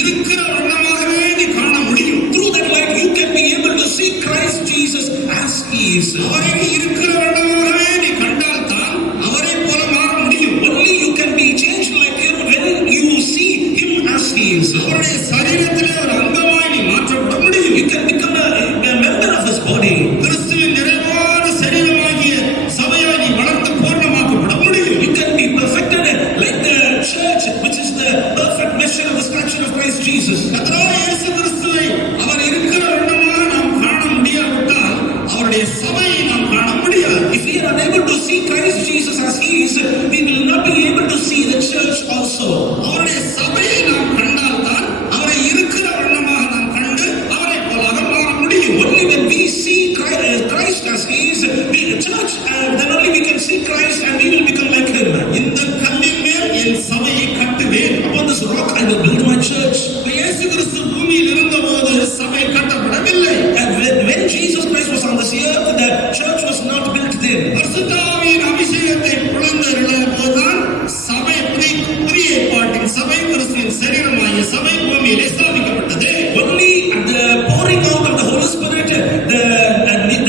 இருக்கிற வண்ணமாகவே நீ காண முடியும். Through that light, you can be able to see Christ Jesus as He is. அவரை நீ இருக்கிற வண்ணமாகவே நீ கண்டால் தான் அவரை போல மாற முடியும். Only you can be changed like Him when you see Him as He is. அவருடைய சரீரத்திலே ஒரு அங்கமாய் நீ மாற்றப்பட முடியும். You can become a member of His body. கிறிஸ்துவின் நிறைவான சரீரமாகிய சபையாய் நீ வளர்ந்து பூர்ணமாக்கப்பட முடியும். You can be perfected like the church, which is the perfect measure of the stature of Christ Jesus. கர்த்தராகிய இயேசு கிறிஸ்துவை அவர் இருக்கிற வண்ணமாக நாம் காண முடியாவிட்டால் அவருடைய சபையை நாம் காண முடியாது. If we are unable to see Christ Jesus as He is, we will not be able to see the church also. அவருடைய சபையை நாம் கண்டால் தான் அவரை இருக்கிற வண்ணமாக நாம் கண்டு அவரை போலாக மாற முடியும். Only when we see Christ as He is, we the church, then only we can see Christ and we will become like Him. இந்த கல்லின் மேல் என் சபையை கட்டுவேன். Upon this rock I will build my church. இயேசு கிறிஸ்து பூமியில் இருந்தபோது சபை கட்டப்படவில்லை. And when Jesus Christ was on this earth, the church was not built then. பரிசுத்த ஆவியின் அபிஷேகத்தை பொழிந்தருளின போதுதான் சபை புதிய ஏற்பாட்டின் சபை கிறிஸ்துவின் சரீரமாகிய சபை பூமியிலே ஸ்தாபிக்கப்பட்டது. Only at the pouring out of the Holy Spirit,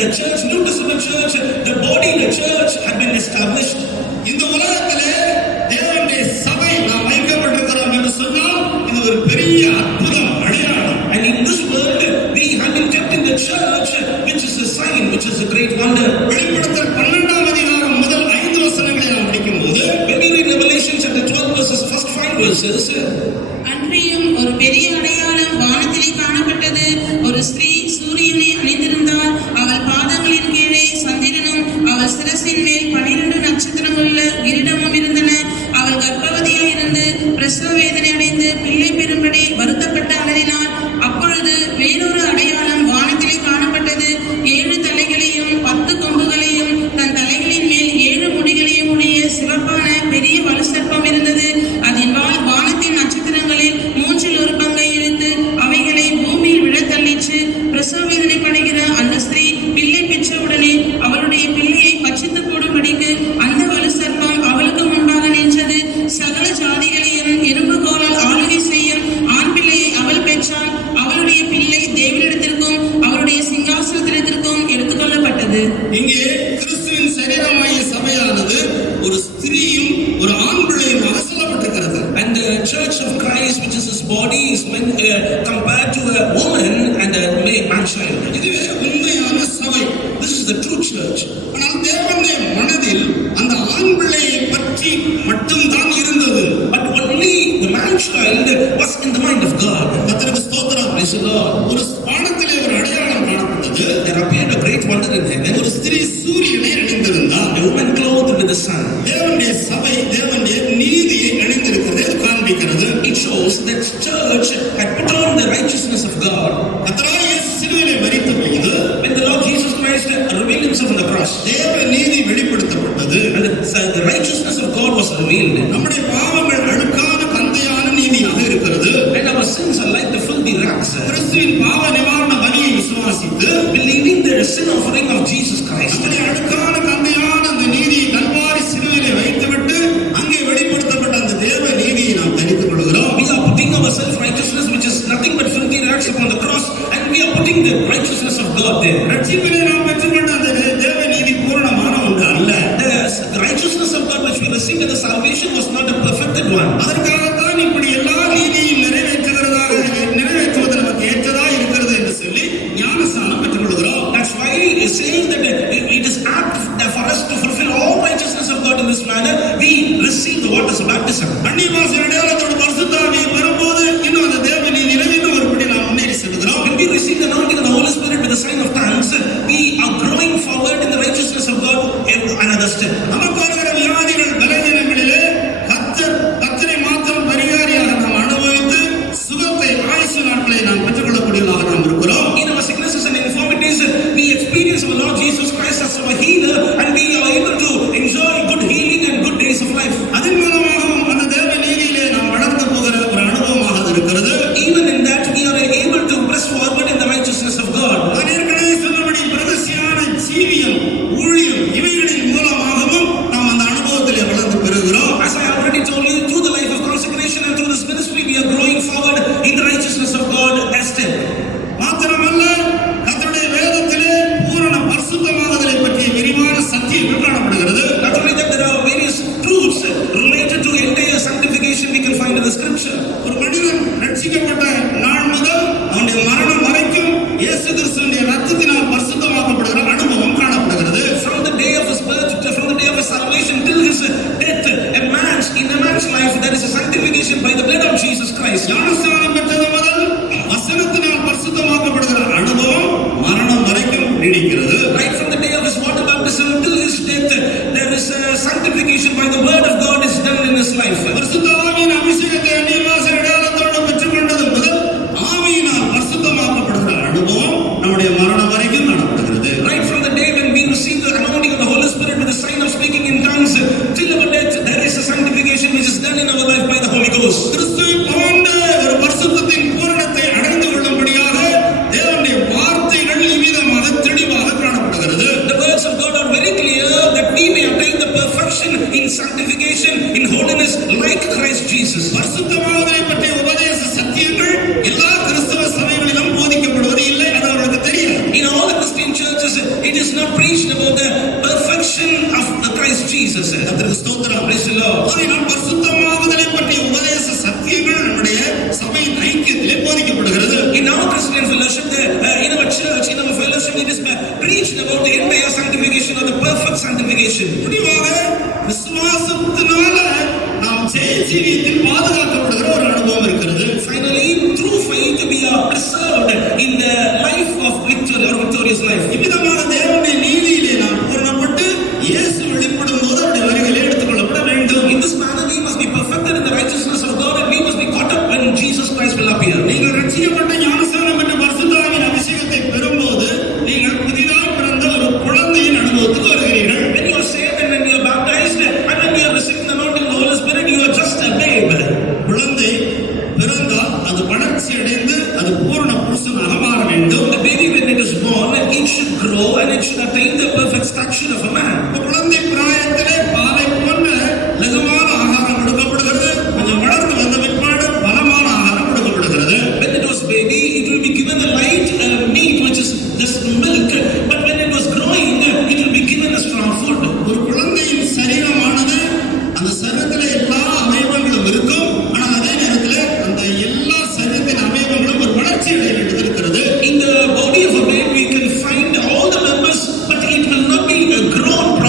the church, New Testament church, the body, the church had been established. இந்த உலகத்திலே தேவனுடைய சபை நாம் வைக்கப்பட்டிருக்கிறோம் என்று சொன்னால் இது ஒரு பெரிய அற்புதம், அடையாளம். And in this world, we have been kept in the church, which is a sign, which is a great wonder. வெளிப்படுத்தல் 12ஆம் அதிகாரம் முதல் 5 வசனங்களை நாம் படிக்கும்போது, When you read Revelation chapter 12 verses, first 5 verses, அன்றியும் ஒரு பெரிய அடையாளம் வானத்திலே காணப்பட்டது. ஒரு ஸ்திரீ சூரியனை அணிந்திருந்தாள். அவள் பாதங்களின் கீழே சந்திரனும் அவள் சிரசின் மேல் 12 நட்சத்திரமுள்ள கிரீடமும் இருந்தன. அவள் கர்ப்பவதியாய் இருந்து பிரசவ வேதனை அடைந்து பிள்ளை பெறும்படி வருத்தப்பட்டு அலறினாள். அப்பொழுது வேறொரு அடையாளம் வானத்திலே காணப்பட்டது. 7 தலைகளையும் 10 கொம்புகளையும் தன் தலைகளின் மேல் 7 முடிகளையும் உடைய சிவப்பான பெரிய வலுசர்ப்பம் இருந்தது. அதன் வால் வானத்தின் நட்சத்திரங்களில் 1/3 பங்கை இழுத்து அவைகளை பூமியில் விழத்தள்ளிற்று. பிரசவ வேதனை படுகிற அந்த ஸ்திரீ பிள்ளை பெற்றவுடனே அவளுடைய பிள்ளையை பட்சித்து போடும்படிக்கு அந்த வலுசர்ப்பம் அவளுக்கு முன்பாக நின்றது. சகல ஜாதிகளையும் எறும்புகோலால் ஆளுகை செய்யும் ஆண் பிள்ளையை அவள் பெற்றாள். அவளுடைய பிள்ளை தேவனிடத்திற்கும் அவருடைய சிங்காசனத்திற்கும் எடுத்துக்கொள்ளப்பட்டது. இங்கே கிறிஸ்துவின் சரீரமாகிய சபையானது ஒரு ஸ்திரீயும் ஒரு ஆண் பிள்ளையுமாக சொல்லப்பட்டிருக்கிறது. and the church of Christ, which is His body, is compared to a woman and a man child. இதுவே உண்மையான சபை. This is the true church. ஆனால் தேவனுடைய மனதில் அந்த ஆண் பிள்ளையை பற்றி மட்டும்தான் இருந்தது. But only the man child was in the mind of God. கர்த்தருக்கு ஸ்தோத்திரம். Praise the Lord. ஒரு வானத்திலே ஒரு அடையாளம் காணப்பட்டது. There appeared a great wonder in heaven. ஒரு ஸ்திரீ சூரியனை அணிந்திருந்தார். A woman clothed with the sun. தேவனுடைய சபை தேவனுடைய நீதியை அணிந்திருக்கிறது காண்பிக்கிறது. It shows that church had put on the righteousness of God. கர்த்தராகிய இயேசு சிலுவையிலே மரித்த பொழுது When the Lord Jesus Christ revealed Himself on the cross, தேவ நீதி வெளிப்படுத்தப்பட்டது. and the righteousness of God was revealed. நம்முடைய பாவங்கள் அழுக்கான கந்தையான நீதியாக இருக்கிறது. And our sins are like the filthy rags. கிறிஸ்துவின் பாவ நிவாரண பலியை விசுவாசித்து Believing the sin offering of Jesus Christ, நம்முடைய அழுக்கான கந்தையான அந்த நீதியை கல்வாரி சிலுவையிலே வைத்துவிட்டு அங்கே வெளிப்படுத்தப்பட்ட அந்த தேவ நீதியை நாம் தரித்துக் கொள்கிறோம். we are putting our self-righteousness, which is nothing but filthy rags, upon the cross, and we are putting the righteousness of God there. ரட்சிப்பிலே நாம் பெற்றுக்கொண்ட அந்த தேவ நீதி பூரணமான ஒன்று அல்ல. The righteousness of God which we received in the salvation was not a perfected one. அதற்காகத்தான் இப்படி எல்லா நீதியும் நிறைவேற்றுவது நமக்கு ஏற்றதா இருக்கிறது என்று சொல்லி ஞானஸ்நானம் பெற்றுக் கொள்கிறோம். That's why he is saying that it is apt for us to fulfill all righteousness of God in this manner. We receive the waters of baptism. அந்நிய பாஷை அடையாளத்தோடு பரிசுத்த ஆவியை பெறும்போது இன்னும் அந்த தேவ நீதியிலே இன்னும் ஒருபடி நாம் முன்னேறி செல்கிறோம். When we receive the anointing of the Holy Spirit with the sign of tongues, we are growing இயேசுவின் ரத்தத்தினால் பரிசுத்தமாக்கப்படுகிற அனுபவம் காணப்படுகிறது. From the day of his birth, from the day of his salvation till his death, in a man's life there is a sanctification by the blood of Jesus Christ. ஞானஸ்நானம் பெற்றது முதல் வசனத்தினால் பரிசுத்தமாக்கப்படுகிற அனுபவம் மரணம் வரைக்கும் நீடிக்கிறது. Right from the day of his water baptism till his death, there is a sanctification by the word of God is done in his life. பரிசுத்த ஆவியின் அபிஷேகத்தை அந்நியவாச அடையாளத்தோடு பெற்றுக்கொண்டது முதல் ஆவியினால் பரிசுத்தமாக்கப்படுகிற அனுபவம் நம்முடைய மரணம் வரைக்கும் காணப்படுகிறது. Right from the day when we receive the anointing of the Holy Spirit with the sign of speaking in tongues till our death, there is a sanctification which is done in our life by the Holy Ghost. கிறிஸ்துவை போன்ற ஒரு பரிசுத்தத்தின் பூரணத்தை அடைந்து கொள்ளும்படியாக தேவனுடைய வார்த்தைகள் இவ்விதமாக தெளிவாக காணப்படுகிறது. The words of God are very clear that we may attain the perfection in sanctification, in holiness like Christ Jesus. பரிசுத்தமாவதை பற்றிய உபதேச சத்தியங்கள் எல்லா கிறிஸ்தவ சபைகளிலும் போதிக்கப்படுவது இல்லை, அது அவர்களுக்கு தெரியும். In all the Christian churches, it is not preached about the perfection of the Christ Jesus. கர்த்தருக்கு ஸ்தோத்திரம். Praise the Lord. ஆகையால் பரிசுத்தமாவதை பற்றிய உபதேச சத்தியங்கள் நம்முடைய சபையின் ஐக்கியத்திலே போதிக்கப்படுகிறது. In our Christian fellowship, in our church, in our fellowship, it is preached about the entire sanctification or the perfect sanctification. முடிவாக விசுவாசத்தினால நாம் ஜெய ஜீவியத்தில் பாதுகாக்கப்படுகிற ஒரு அனுபவம் இருக்கிறது. Finally, through faith, we are preserved in the life of victory or victorious life. இவ்விதமான தேவனுடைய நீதியிலே நாம் பூரணப்பட்டு இயேசு வெளிப்படும் போது அவருடைய வருகையிலே எடுத்துக்கொள்ளப்பட வேண்டும். In this manner, we must be perfected in the righteousness of God, and we must be caught up when Jesus Christ will appear. நீங்கள் ரட்சிக்கப்பட்ட ஞானஸ்நானம் என்ற பரிசுத்த ஆவியின் அபிஷேகத்தை பெறும்போது நீங்கள் புதிதாக பிறந்த ஒரு குழந்தையின் அனுபவத்துக்கு வருகிறீர்கள். When you are saved and when you are baptized and when you are receiving the anointing of the Holy Spirit, you are just a babe. குழந்தை பிறந்தால் அது வளர்ச்சி அடைந்து அது பூரண புருஷனாக மாற வேண்டும். The baby, when it is born, it should grow and it should attain the perfect stature of a man. குழந்தை பிராயத்திலே பாலை போன்ற லகுவான ஆகாரம் கொடுக்கப்படுகிறது. கொஞ்சம் வளர்ந்து வந்த பிற்பாடு பலமான ஆகாரம் கொடுக்கப்படுகிறது. When it was baby, it will be given a light meat which is just milk. But when it was growing, it will be given a strong food. ஒரு குழந்தையின் சரீரமானது அந்த சரீரத்திலே எல்லா அவயவங்களும் இருக்கும். ஆனால் அதே நேரத்தில் அந்த எல்லா சரீரத்தின் அவயவங்களும் ஒரு வளர்ச்சி அடைய வேண்டியது இருக்கிறது. In the body of a baby, we can find all the members, but it will not be grown properly.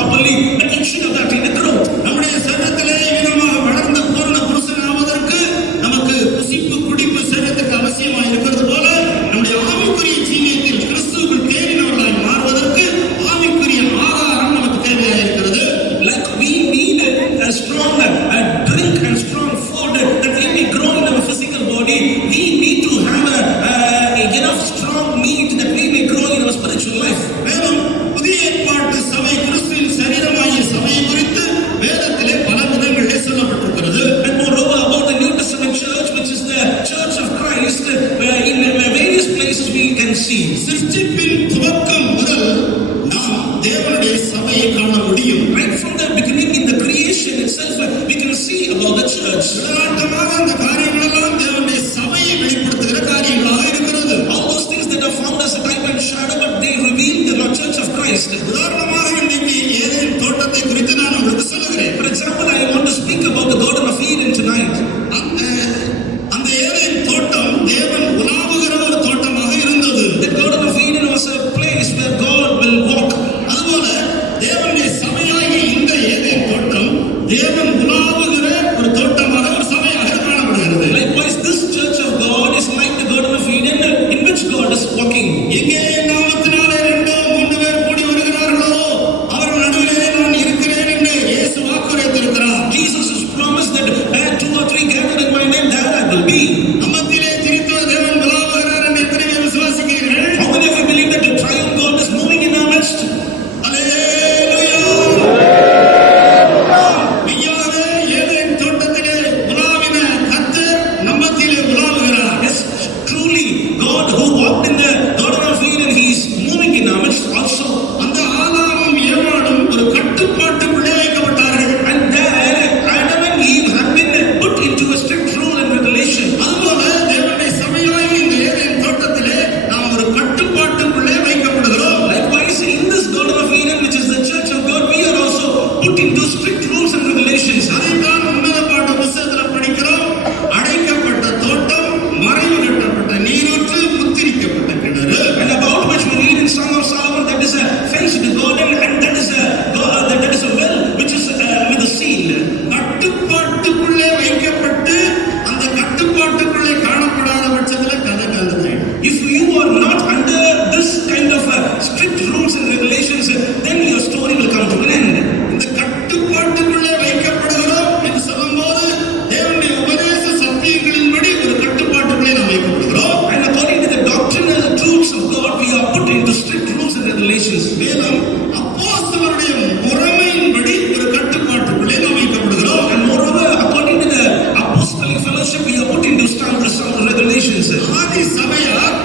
we are put into strict rules and regulations. மேலும் அப்போஸ்தலருடைய முறைமையின்படி ஒரு கட்டுப்பாட்டுக்குள்ளே நாம் வைக்கப்படுகிறோம். And moreover, according to the apostolic fellowship, we are put into some regulations. ஆதி சபையார்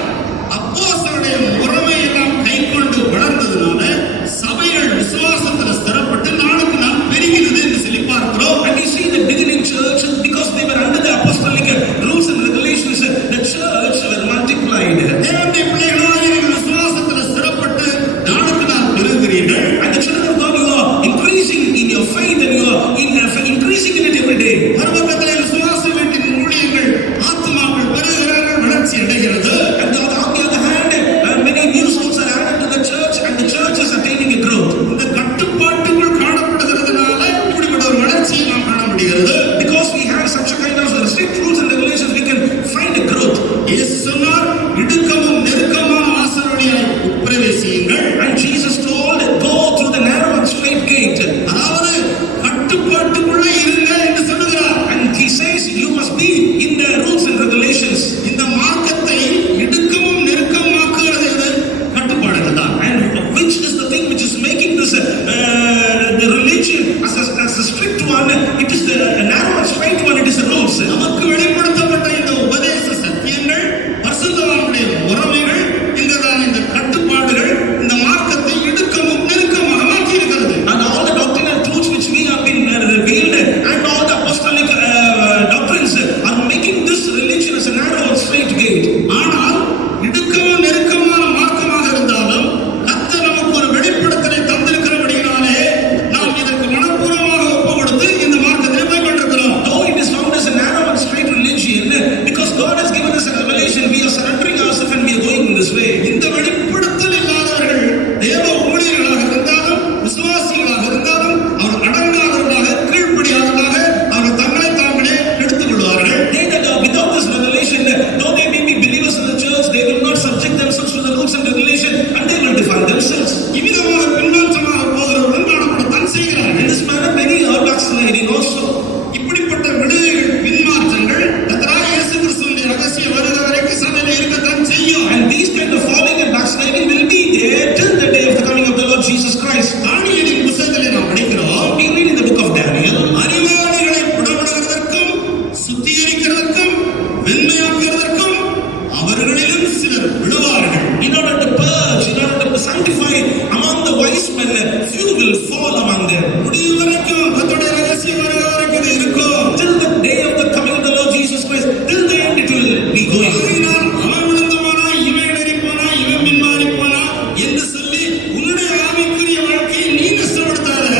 அப்போஸ்தலருடைய முறைமை எல்லாம் கைக்கொண்டு வளர்ந்ததுனால சபைகள் விசுவாசத்துல ஸ்திரப்பட்டு நாளுக்கு நாள் பெருகிறது என்று சொல்லி பார்க்கிறோம். And we see the beginning church, because they were under the apostolic rules and regulations, the church were multiplied. தேவனுடைய பிள்ளைகளாகிய நீங்கள் விசுவாசத்துல ஸ்திரப்பட்டு நாளுக்கு நாள் பெருகிறீர்கள். And the children of God, you are increasing in your faith and you are increasing in it every day. மறுபக்கத்திலே விசுவாச வீட்டின் ஊழியங்கள் ஆத்துமாக்கள் பெருகிறார்கள், வளர்ச்சி அடைகிறது. And on the other hand, many new souls are added to the church and the church is attaining a growth. இந்த கட்டுப்பாட்டுக்குள் காணப்படுகிறதுனால இப்படிப்பட்ட ஒரு வளர்ச்சியை நாம் காண முடிகிறது. Because we have such a kind of strict rules and regulations, we can find a growth. இயேசு சொன்னார், இடுக்கமும் நெருக்கமான வாசல் வழியாய் பிரவேசியுங்கள். And Jesus told, go through the narrow and straight gate. அதாவது கட்டுப்பாட்டுக்குள்ளே இருங்க என்று சொல்லுகிறார். And he says you must be in the rules and regulations. இந்த மார்க்கத்தை இடுக்கமும் நெருக்கமாக்குகிறது எது? கட்டுப்பாடுகள் தான். And which is the thing which is making this the religion as a strict one? It is the narrow and straight one. It is the rules. நமக்கு வெளிப்படுத்தப்பட்ட இந்த உபதேச சத்தியங்கள், பரிசுத்தவான்களுடைய முறைமைகள், இங்குதான் இந்த கட்டுப்பாடுகள் இந்த மார்க்கத்தை இடுக்கமும் நெருக்கமாக மாற்றி இருக்கிறது. And all the doctrinal truths which we have been revealed and all the apostolic doctrines are making this religion as a narrow and straight gate. ஆனால் இடுக்கமும் நெருக்கமான மார்க்கமாக இருந்தாலும் கர்த்தர் நமக்கு ஒரு வெளிப்படுத்தலை தந்திருக்கிறபடியினாலே நாம் இதற்கு மனப்பூர்வமாக ஒப்பு கொடுத்து இந்த மார்க்கத்திலே போய் கொண்டிருக்கிறோம். Though it is found as a narrow and straight religion, because God has given us a revelation, we are surrendering ourselves and we are going in this way. இந்த வெளிப்படுத்தல் இல்லாதவர்கள் தேவ ஊழியர்களாக இருந்தாலும் விசுவாசிகளாக இருந்தாலும் அவர் அடங்காதவர்களாக கீழ்ப்படியாதவர்களாக அவர் தங்களை தாங்களே எடுத்துக் கொள்வார்கள். They that are without this revelation, though they may be believers in the church, they will not subject themselves to the rules and regulation and they will defile themselves. இவ்விதமாக பின்மாற்றமாக போகிறவர்கள் காணப்படத்தான் செய்கிறார்கள். In this manner, many are backsliding also. இப்படிப்பட்ட விடுதலைகள், பின்மாற்றங்கள் கர்த்தராகிய இயேசு கிறிஸ்துவின் ரகசிய வருகை வரைக்கும் சபையிலே இருக்கத்தான் செய்யும். And these kind of falling and backsliding will be there till the day of the coming of the Lord Jesus Christ. தானியேலின் புத்தகத்திலே நாம் படிக்கிறோம், We read in the book of Daniel, அறிவாளிகளை புடமிடுவதற்கும் சுத்திகரிக்கிறதற்கும் வெண்மையாக்குவதற்கும் அவர்களிலும் சிலர் விடுவார்கள். in order to purge, in order to sanctify among the wise men, few will fall among them. முடிவு வரைக்கும் கர்த்தருடைய ரகசிய வருகை வரைக்கும் இது இருக்கும். Till the day of the coming of the Lord Jesus Christ, till the end it will be going. ஆகையினால் அவன் விழுந்து போனா, இவன் இடறி போனா, இவன் பின்மாறி போனா என்று சொல்லி உன்னுடைய ஆவிக்குரிய வாழ்க்கையை நீ நஷ்டப்படுத்தாத.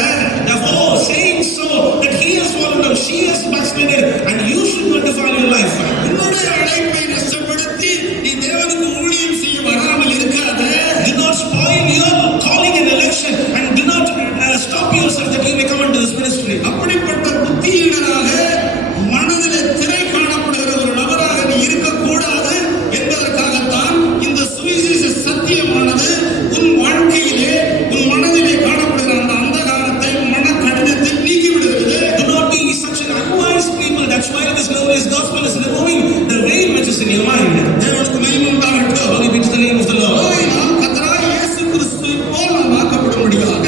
Therefore, saying so that he has fallen down, she has backslidden, and you should not defile your life. உன்னுடைய அழைப்பை நஷ்டப்படுத்தி நீ தேவனுக்கு ஊழியம் செய்ய வராமல் இருக்காத. Do not spoil your calling and election, and do not stop yourself that you may come into this ministry. அப்படிப்பட்ட புத்தியீனராக மனதிலே திரை காணப்படுகிற ஒரு நபராக நீ இருக்கக்கூடாது என்பதற்காகத்தான் இந்த சுவிசேஷ சத்தியமானது உன் வாழ்க்கையிலே உன் மனதிலே காணப்படுகிற அந்த அந்தகாரத்தை, மன கடினத்தை நீக்கி விடுகிறது. Do not be such an unwise people. That's why this glorious gospel is removing the veil which is in your mind. தேவனுக்கு மகிமை உண்டாகட்டும். Glory be to the name of the Lord. ஆகையினால் கர்த்தராகிய இயேசு கிறிஸ்துவை போல் நாம் ஆக்கப்படும்படியாக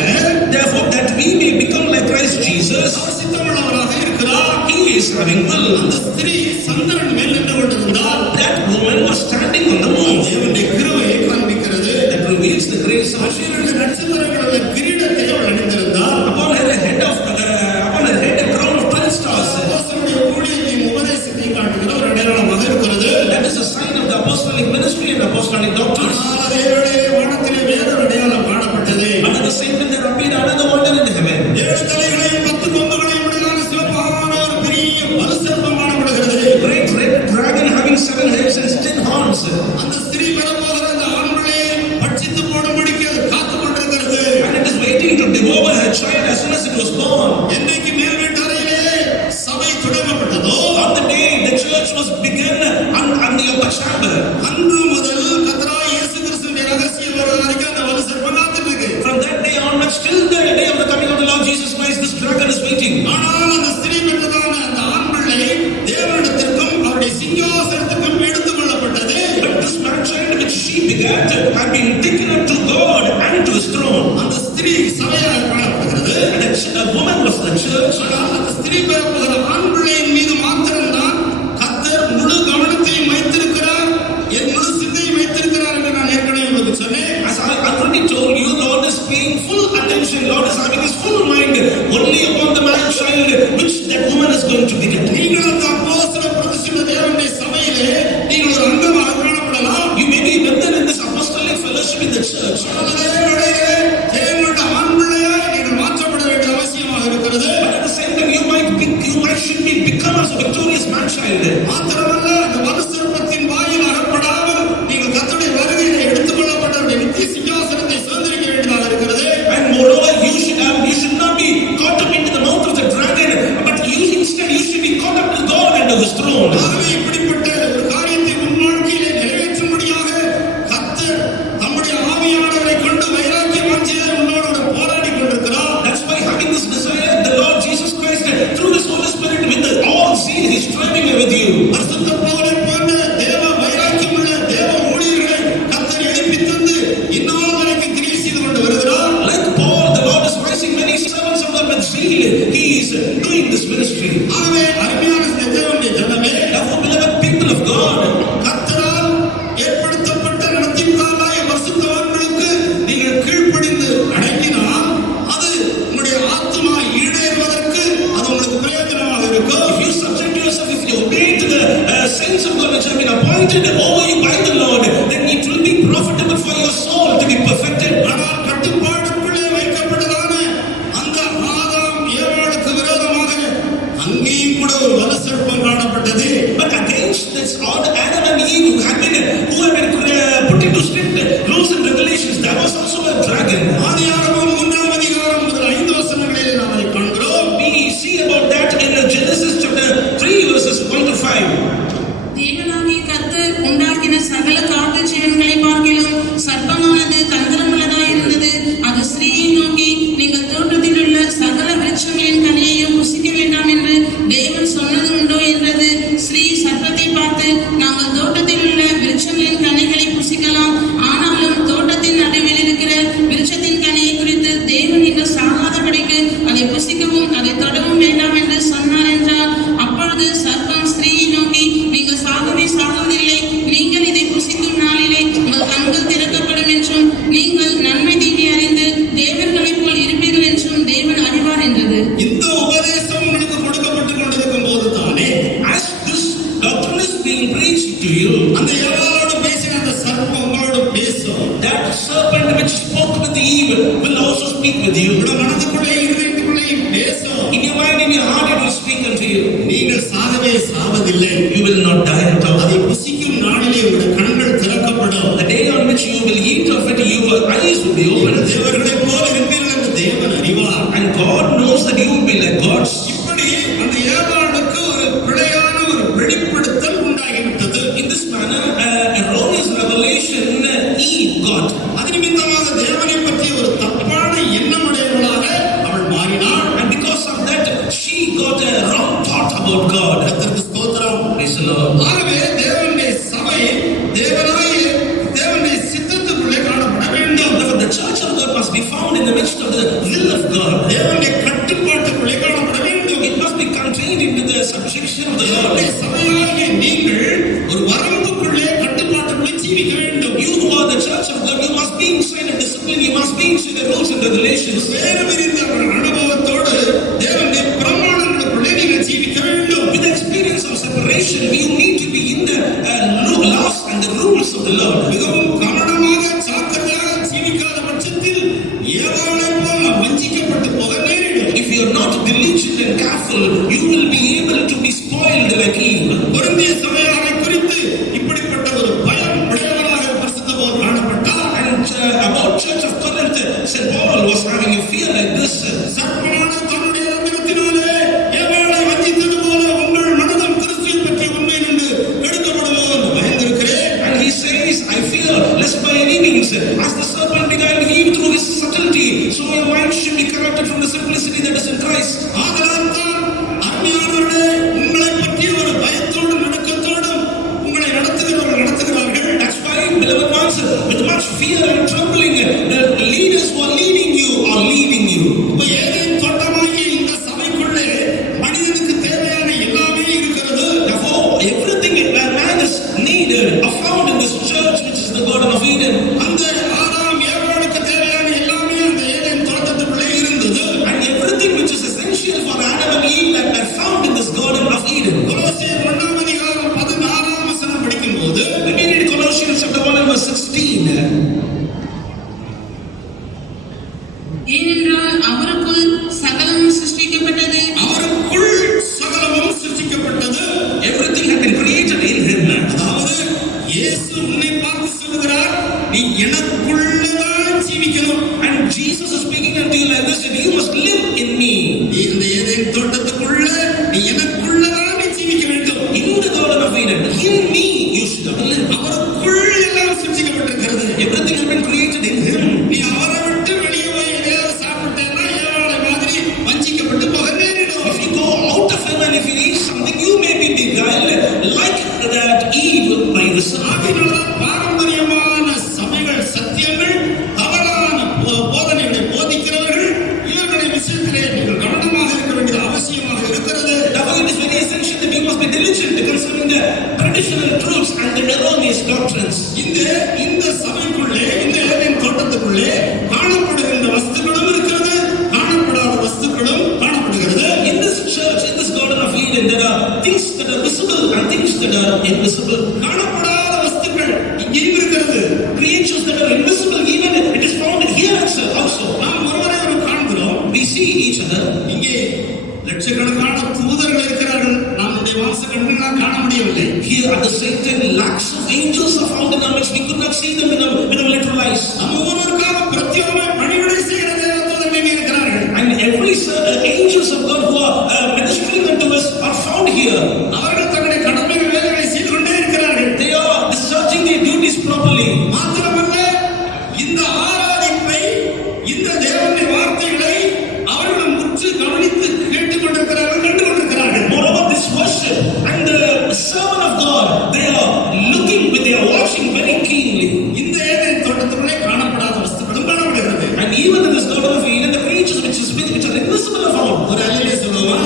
Therefore, that we may become like Christ Jesus, அவர் சித்தமுள்ளவராக இருக்கிறார். he is having will. அந்த ஸ்திரீ சந்திரன் மேல் நின்று கொண்டிருந்தால் That woman was standing on the moon. தேவனுடைய கிருபையை காண்பிக்கிறது. That reveals the grace of God. ஆசீர்வாத நட்சத்திரங்களுடைய கிரீடத்தை அவள் அணிந்திருந்தாள். Upon her head a crown of 12 stars. அப்போஸ்தலருடைய ஊழியத்தையும் உபதேசத்தையும் காட்டுகிற ஒரு அடையாளமாக இருக்கிறது. That is a sign of the apostolic ministry and apostolic doctrines. ஆனால் அதே வேளையிலே வானத்திலே வேறொரு அடையாளம் காணப்பட்டது. But at the same time, there appeared another wonder in heaven. 7 தலைகளையும் 10 கொம்புகளையும் உடையதான சிவப்பான ஒரு பெரிய வலுசர்ப்பம் காணப்படுகிறது. A great red dragon having 7 heads and 10 horns. அந்த ஸ்திரீ வரப்போகிற அந்த ஆண்களை பட்சித்து போடும்படிக்கு அது காத்துக் கொண்டிருக்கிறது. And it is waiting to devour her child as soon as it was born. என்றைக்கு மேல் வீட்டறையிலே சபை தொடங்கப்பட்டதோ On the day the church was begun on the upper chamber, அன்று முதல் கர்த்தராகிய இயேசு கிறிஸ்துவின் ரகசிய வருகை வரைக்கும் அந்த வலுசர்ப்பம் காத்துட்டு இருக்கு. from that day onwards till the day his throne. அந்த ஸ்திரீ சபையாக காணப்படுகிறது. And a woman was the church. ஆனால் அந்த ஸ்திரீ பெறப்போகிற ஆண் பிள்ளையின் மீது மாத்திரம்தான் கர்த்தர் முழு கவனத்தையும் வைத்திருக்கிறார், என் முழு சிந்தையும் வைத்திருக்கிறார் என்று நான் ஏற்கனவே உங்களுக்கு சொன்னேன். As I already told you, Lord is paying full attention. Lord is having his full mind only upon the man child which that woman is going to beget. நீங்கள் அந்த அப்போஸ்தல பிரதிஷ்டித்த தேவனுடைய சபையிலே நீங்கள் ஒரு அங்கமாக காணப்படலாம். You may be member in this apostolic fellowship in the church. அதே வேளையிலே தேவனுடைய ஆண் பிள்ளையாய் நீங்கள் மாற்றப்பட வேண்டிய அவசியமாக இருக்கிறது. But at the same time, you might should be become as a victorious man child. மாத்திரமல்ல, அந்த வலுசர்ப்பத்தின் வாயில் அகப்படாமல் நீங்கள் கர்த்தருடைய வருகையிலே எடுத்துக்கொள்ளப்பட்டவருடைய நித்திய சிங்காசனத்தை சுதந்திரிக்க வேண்டியதாக இருக்கிறது. And moreover, you should not be caught up into the mouth of the dragon, but instead you should be caught up to God and to his throne. ஆகவே இப்படிப்பட்ட ஒரு காரியத்தை முன் வாழ்க்கையிலே நிறைவேற்றும்படியாக கர்த்தர் தம்முடைய ஆவியானவரை கொண்டு வைராக்கிய வாஞ்சையாய் உன்னோடு போராடி கொண்டிருக்கிறார். That's why having this desire, the Lord Jesus Christ, through his Holy Spirit, with all zeal, he's striving with you. பரிசுத்த பவுலை போன்ற தேவ வைராக்கியமுள்ள தேவ ஊழியர்களை கர்த்தர் எழுப்பி தந்து இன்னும் வரைக்கும் கிரியை செய்து கொண்டு வருகிறார். Like Paul, the Lord is raising many servants of God with zeal. He is doing this ministry. ஆகவே அருமையான இந்த தேவனுடைய ஜனமே, Therefore, beloved people of God, கர்த்தரால் ஏற்படுத்தப்பட்ட நடத்திப்பாராய பரிசுத்தவான்களுக்கு நீங்கள் கீழ்ப்படிந்து அடங்கினால் அது உங்களுடைய ஆத்துமா ஈடேறுவதற்கு அது உங்களுக்கு பிரயோஜனமாக இருக்கும். if you subject yourself, if you obey to the saints of God which have been appointed over you by the Lord, then it will be profitable for your soul to be perfected. ஆனால் கட்டுப்பாடுக்குள்ளே வைக்கப்பட்டதான அந்த ஆதாம் ஏவாளுக்கு விரோதமாக அங்கேயும் கூட ஒரு வலுசர்ப்பம் காணப்பட்டது. But against this odd Adam and Eve who have been put into strict rules and regulations, there was also a dragon. ஆதியாகமம் 3ஆம் அதிகாரம் முதல் 5 வசனங்களிலே நாம் அதை காண்கிறோம். We see about that in Genesis chapter 3 verses 1 to 5. தேவனாகிய கர்த்தர் உண்டாக்கின சகல காட்டு ஜீவன்களை பார்க்கிலும் சர்ப்பமானது தந்திரமுள்ளதாய் இருந்தது. அது ஸ்திரீயை நோக்கி, நீங்கள் தோட்டத்தில் உள்ள சகல விருட்சங்களின் கனியையும் புசிக்க வேண்டாம் என்று தேவன் சொன்னது உண்டோ என்றது. ஸ்திரீ சர்ப்பத்தை பார்த்து, நாங்கள் தோட்டத்தில் உள்ள விருட்சங்களின் கனிகளை புசிக்கலாம், ஆனாலும் தோட்டத்தின் நடுவில் இருக்கிற விருட்சத்தின் கனியை குறித்து தேவன் நீங்கள் சாகாதபடிக்கு அதை புசிக்கவும் அதை தொடவும் வேண்டாம் என்று சொன்னார் என்றார். அப்பொழுது சர்ப்பம் ஸ்திரீயை நோக்கி, நீங்கள் சாகுவதில்லை, நீங்கள் இதை புசிக்கும் நாளிலே உங்கள் கண்கள் திறக்கப்படும் என்றும் நீங்கள் நன்மை தீமை அறிந்து தேவர்களைப் போல் இருப்பீர்கள் என்றும் தேவன் அறிவார் என்றது. இந்த உபதேசம் உங்களுக்கு கொடுக்கப்பட்டுக் கொண்டிருக்கும் போது தானே As this doctrine is being preached to you, அந்த ஏவாளோடு பேசின அந்த சர்ப்பம் உங்களோடு பேசும். that serpent which spoke with Eve will also speak with you. உங்களோட மனதுக்குள்ளே இருதயத்துக்குள்ளேயும் பேசும். In your mind, in your heart, it will speak unto you. நீங்கள் சாகவே சாவதில்லை, You will not die at all. அதை புசிக்கும் நாளிலே உங்களுடைய கண்கள் திறக்கப்படும். The day on which you will eat of it, your eyes will be opened. தேவர்களைப் போல இருப்பீர்கள் என்று தேவன் அறிவார். And God knows that you will be like gods. இப்படி அந்த ஏவாளுக்கு ஒரு பிழையான ஒரு வெளிப்படுத்தல் உண்டாகிவிட்டது. In this manner, erroneous revelation Eve got. அது நிமித்தமாக தேவனை பற்றி ஒரு தப்பான எண்ணமுடையவளாக அவள் மாறினாள். And because of that, she got a wrong thought about God. கர்த்தருக்கு ஸ்தோத்திரம். Praise the Lord. ஆகவே தேவனுடைய சபை தேவனுடைய சித்தத்துக்குள்ளே காணப்பட வேண்டும். Therefore, the church of God must be found in the midst of the will of God. தேவனுடைய கட்டுப்பாட்டுக்குள்ளே காணப்பட வேண்டும். It must be contained into the subjection of the Lord. தேவனுடைய சபையாகிய நீங்கள் ஒரு வரம்புக்குள்ளே கட்டுப்பாட்டுக்குள்ளே ஜீவிக்க வேண்டும். You who are the church of God, you must be inside a discipline. You must be inside the rules and regulations. வேறு விரிந்த ஒரு அனுபவத்தோடு தேவனுடைய பிரமாணங்களுக்குள்ளே நீங்கள் ஜீவிக்க வேண்டும். With the experience of separation, you need to be in the laws and the rules of the Lord. மிகவும் கவனமாக ஜாக்கிரதையாக ஜீவிக்காத பட்சத்தில் ஏவாளைப் போல வஞ்சிக்கப்பட்டு போக நேரிடும். If you are not diligent and careful, you will be able to be spoiled like Eve. பொருந்திய சபையாரை குறித்து இப்படிப்பட்ட ஒரு பயம் உடையவராக பரிசுத்த பவுல் காணப்பட்டார். And about Church of Corinth, St. Paul was having a fear like this. சர்ப்பமான தன்னுடைய தந்திரத்தினாலே ஏவாளை வஞ்சித்தது போல உங்கள் மனதும் கிறிஸ்துவை பற்றி உண்மை நின்று கெடுக்கப்படுமோ என்று பயந்திருக்கிறேன். And he says, I fear lest by any means, as the serpent beguiled Eve through his subtlety, so your mind should be corrupted from the simplicity that is in Christ. ஆதலால் தான் அருமையானவர்களே, உங்களை பற்றி ஒரு பயத்தோடும் நடுக்கத்தோடும் உங்களை நடத்துகிறார்கள். That's why, beloved ones, with much fear and trembling, the leaders who ஏனென்றால் அவருக்குள் சகலமும் சிருஷ்டிக்கப்பட்டது. அவருக்குள் சகலமும் சிருஷ்டிக்கப்பட்டது. Everything had been created in him. அதாவது இயேசு உன்னை பார்த்து சொல்லுகிறார், நீ எனக்குள்ளதான் ஜீவிக்கணும். And Jesus is speaking unto you like this, you must live in me. நீ இந்த ஏதேன் தோட்டத்துக்குள்ள நீ எனக்குள்ளதான் நீ ஜீவிக்க வேண்டும். In the Garden of Eden, in me you should live. அவருக்குள் எல்லாம் சிருஷ்டிக்கப்பட்டிருக்கிறது. Everything has been created in him. நீ அவரை விட்டு வெளியே போய் எதையாவது சாப்பிட்டேன்னா ஏவாளை மாதிரி வஞ்சிக்கப்பட்டு போக நேரிடும். If you go out of him and if you eat something, you may be beguiled like that Eve by the serpent. ஆகினால்தான் பாரம்பரியமான சபைகள் சத்தியங்கள் தவறான போதனைகளை போதிக்கிறவர்கள் இவர்களை விஷயத்திலே நீங்கள் கவனமாக இருக்க வேண்டியது அவசியமாக இருக்கிறது. Therefore, it is very essential that we must be diligent concerning the traditional truths and the erroneous doctrines. இந்த சபைக்குள்ளே இந்த ஏதேன் தோட்டத்துக்குள்ளே காணப்படுகின்ற வஸ்துக்களும் இருக்கிறது, காணப்படாத வஸ்துக்களும் காணப்படுகிறது. In this church, in this Garden of Eden, there are things that are visible and things that are invisible. காணப்படாத வஸ்துக்கள் இங்கேயும் இருக்கிறது. Creatures that are invisible, even it is found here itself also. நாம் ஒருவரை காண்கிறோம். We see each other. இங்கே லட்சக்கணக்கான தூதர்கள் இருக்கிறார்கள். நம்முடைய மாம்ச கண்களால் காண முடியவில்லை. Here at the same time, lakhs of angels are found in our midst. We could not see them with our literal eyes. நம்ம ஒவ்வொருவருக்காக பிரத்யேகமாக பணிவிடை செய்கிற தேவதூதர்கள் இங்கே இருக்கிறார்கள். And every angels of God who are ministering unto us are found here. அவர்கள் தங்களுடைய கடமைகள் வேலைகளை செய்து கொண்டே இருக்கிறார்கள். They are discharging their duties properly. மாத்திரமல்ல, இந்த ஆராதிப்பை, இந்த தேவனுடைய வார்த்தைகளை அவர்கள் முற்று கவனித்து கேட்டுக் கொண்டிருக்கிறார்கள், கண்டு கொண்டிருக்கிறார்கள். Moreover, this worship and the sermon of God, they are looking, they are watching very keenly. இந்த ஏதேன் தோட்டத்துக்குள்ளே காணப்படாத வஸ்துக்களும் காணப்படுகிறது. And even in this Garden of Eden, the creatures which are invisible are found. ஒரு அல்லேலூயா சொல்லுவோமா?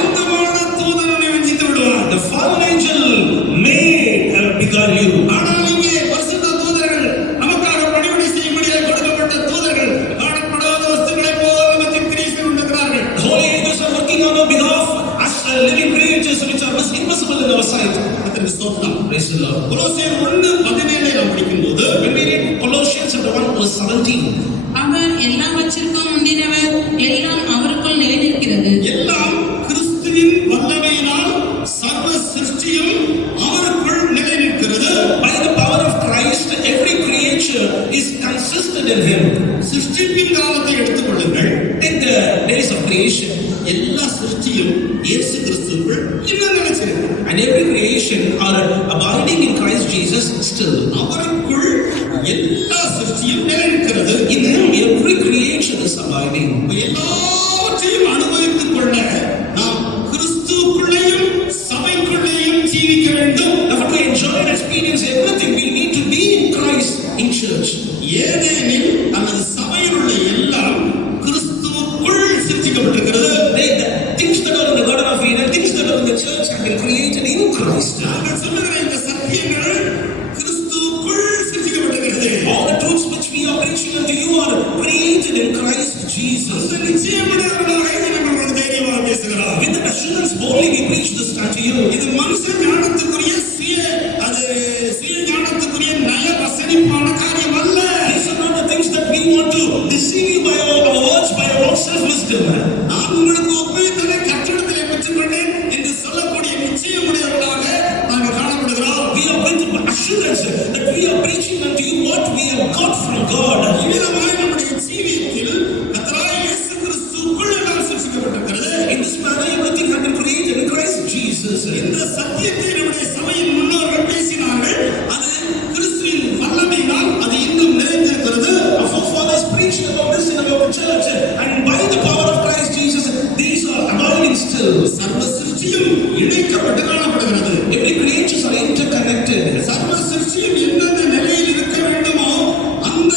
இந்துவான தூதன் உன்னை வஞ்சித்து விடுவான். The fallen angel may beguile you. ஆனால் இங்கே பரிசுத்த தூதர்கள், நமக்காக பணிவிடை செய்யும்படியாக கொடுக்கப்பட்ட தூதர்கள் காணப்படாத வஸ்துக்களைப் போல நமக்கு கிரியை செய்து கொண்டிருக்கிறார்கள். The holy angels are working on our behalf as living creatures which are invisible in our sight. கர்த்தருக்கு ஸ்தோத்திரம். Praise the Lord. கொலோசியர் 1:17 நாம் படிக்கும்போது, When we read Colossians chapter 1 verse 17, அவர் எல்லாவற்றிற்கும் முந்தினவர், எல்லாம் அவருக்குள் நிலைநிற்கிறது. எல்லாம் கிறிஸ்துவின் வல்லமையினால் சர்வ சிருஷ்டியும் அவருக்குள் நிலை நிற்கிறது. by the power of Christ, every creature is consistent in him. சிருஷ்டிப்பின் காலத்தை எடுத்துக்கொள்ளுங்கள். Take the days of creation, எல்லா சிருஷ்டியும் இயேசு கிறிஸ்துவுக்குள் இன்னும் நிலைச்சிருக்கு. and every creation are abiding in Christ Jesus still. அவருக்குள் எல்லா சிருஷ்டியும் நிலை நிற்கிறது. In him, every creation is abiding. எல்லாவற்றையும் அனுபவித்துக் கொள்ள நாம் கிறிஸ்துவுக்குள்ளேயும் சபைக்குள்ளேயும் ஜீவிக்க வேண்டும். Therefore, to enjoy and experience everything, we need to be in Christ in church. ஏதேனில் அல்லது சபையில் உள்ள எல்லாம் கிறிஸ்துவுக்குள் சிருஷ்டிக்கப்பட்டிருக்கிறது. The things that are in the Garden of Eden, things that are in the church have been created in Christ. நாங்கள் சொல்லுகிற இந்த சத்தியங்கள் கிறிஸ்துவுக்குள் சிருஷ்டிக்கப்பட்டிருக்கிறது. All the truths which we are preaching unto you are created in Christ Jesus. அந்த நிச்சயமுடையவர்களாக இதை நாங்கள் உங்களுக்கு தைரியமாக பேசுகிறோம். With the assurance boldly we preach this unto you. இது மனுஷ ஞானத்துக்குரிய சுய ஞானத்துக்குரிய நய வசனிப்பான காரியம் அல்ல. These are not the things that we want to deceive you by our words, by our own self-wisdom. நான் உங்களுக்கு ஒப்புவித்ததை கற்றிடத்திலே பெற்றுக்கொண்டேன் என்று சொல்லக்கூடிய நிச்சயமுடையவர்களாக நாங்கள் காணப்படுகிறோம். We are with assurance that we are preaching unto you what we have got from God. இவ்விதமாய் நம்முடைய ஜீவியத்தில் கர்த்தராகிய இயேசு கிறிஸ்துவுக்குள் எல்லாம் சிருஷ்டிக்கப்பட்டிருக்கிறது. In this manner, everything has been created in Christ Jesus. இந்த சத்தியத்தை நம்முடைய சபையின் முன்னோர்கள் பேசினார்கள். அது கிறிஸ்துவின் வல்லமையினால் அது இன்னும் நிறைந்திருக்கிறது. Our forefathers preached about this in our church, and by the power of Christ Jesus, these are abiding still. சர்வ சிருஷ்டியும் இணைக்கப்பட்டு காணப்படுகிறது. Every creatures are interconnected. சர்வ சிருஷ்டியும் எந்தெந்த நிலையில் இருக்க வேண்டுமோ அந்த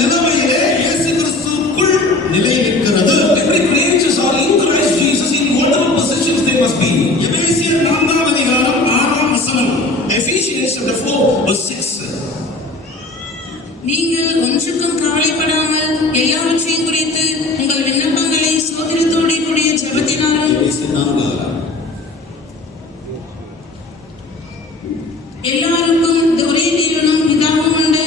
நிலைமையிலே இயேசு கிறிஸ்துவுக்குள் நிலை நிற்கிறது. Every creatures are in Christ Jesus in whatever positions they must be. எபேசியர் 4:6. Ephesians chapter 4 verse 6. நீங்கள் ஒன்றுக்கும் கவலைப்படாமல் எல்லாவற்றையும் குறித்து உங்கள் விண்ணப்பங்களை சோதரத்தோடு கூடிய ஜெபத்தினாலும் எபேசியர் 4:6. எல்லாருக்கும் ஒரே தேவனும் பிதாவும் உண்டு.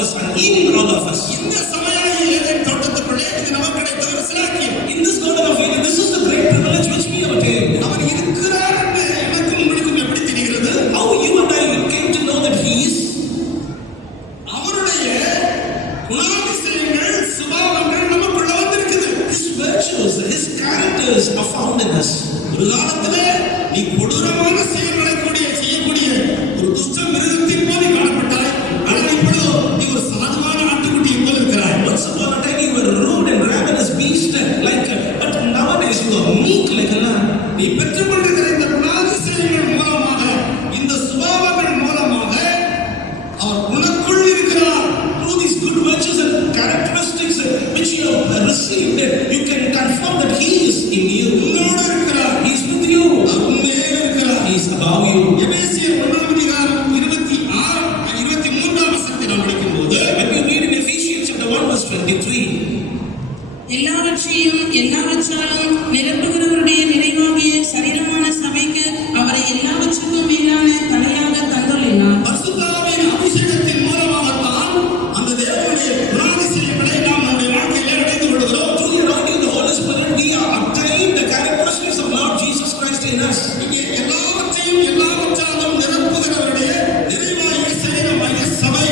us and healing all of us. இந்த சமயம் ஏதேன் தோட்டத்துக்குள்ளே இது நமக்கு கிடைத்த ஒரு சிலாக்கியம். In this Garden of Eden, this is the great privilege which we have attained. அவர் இருக்கிறார் என்று எனக்கும் உங்களுக்கும் எப்படி தெரிகிறது? How you and I came to know that He is. அவருடைய குணாதிசயங்கள் சுபாவங்கள் நமக்குள்ள வந்திருக்குது. His virtues, His characters are found in us. ஒரு காலத்திலே நீ கொடூரமான செயல்களை செய்யக்கூடிய ஒரு துஷ்ட மிருகத்தை போல காணப்பட்டாய். ஆனால் இப்பொழுதோ நீ ஒரு சாதுவான ஆட்டுக்குட்டியை போல இருக்கிறாய். Once upon a time you were a rude and ravenous beast, but nowadays you are meek like a lamb. நீ பெற்றுக்கொண்டிருக்கிற இந்த குணாதிசயங்கள் மூலமாக, இந்த சுபாவங்கள் மூலமாக அவர் உனக்குள் இருக்கிறார். Through these good virtues and characteristics which you have received, you can confirm that He is in you. உன்னோடு இருக்கிறார். He is with you. அவர் உண்மையே இருக்கிறார். He is above you. எபேசியர் 1:23 வசனத்தை நாம் படிக்கும்போது, When we read in Ephesians chapter 1 verse 23, எல்லாவற்றையும் எல்லாவற்றாலும் நிரப்புகிறவருடைய நிறைவாகிய சரீரமான சபைக்கு அவரை எல்லாவற்றுக்கும் மேலான தலையாக தந்துள்ளார். பரிசுத்தாவியின் அபிஷேகத்தின் மூலமாகத்தான் அந்த தேவனுடைய குணாதிசயங்களை நாம் நம்முடைய வாழ்க்கையிலே அடைந்து கொள்கிறோம். through the anointing of the Holy Spirit, we are obtained the characteristics of Lord Jesus Christ in us. இங்கே எல்லாவற்றையும் எல்லாவற்றாலும் நிரப்புகிறவருடைய நிறைவாகிய சரீரமாகிய சபை,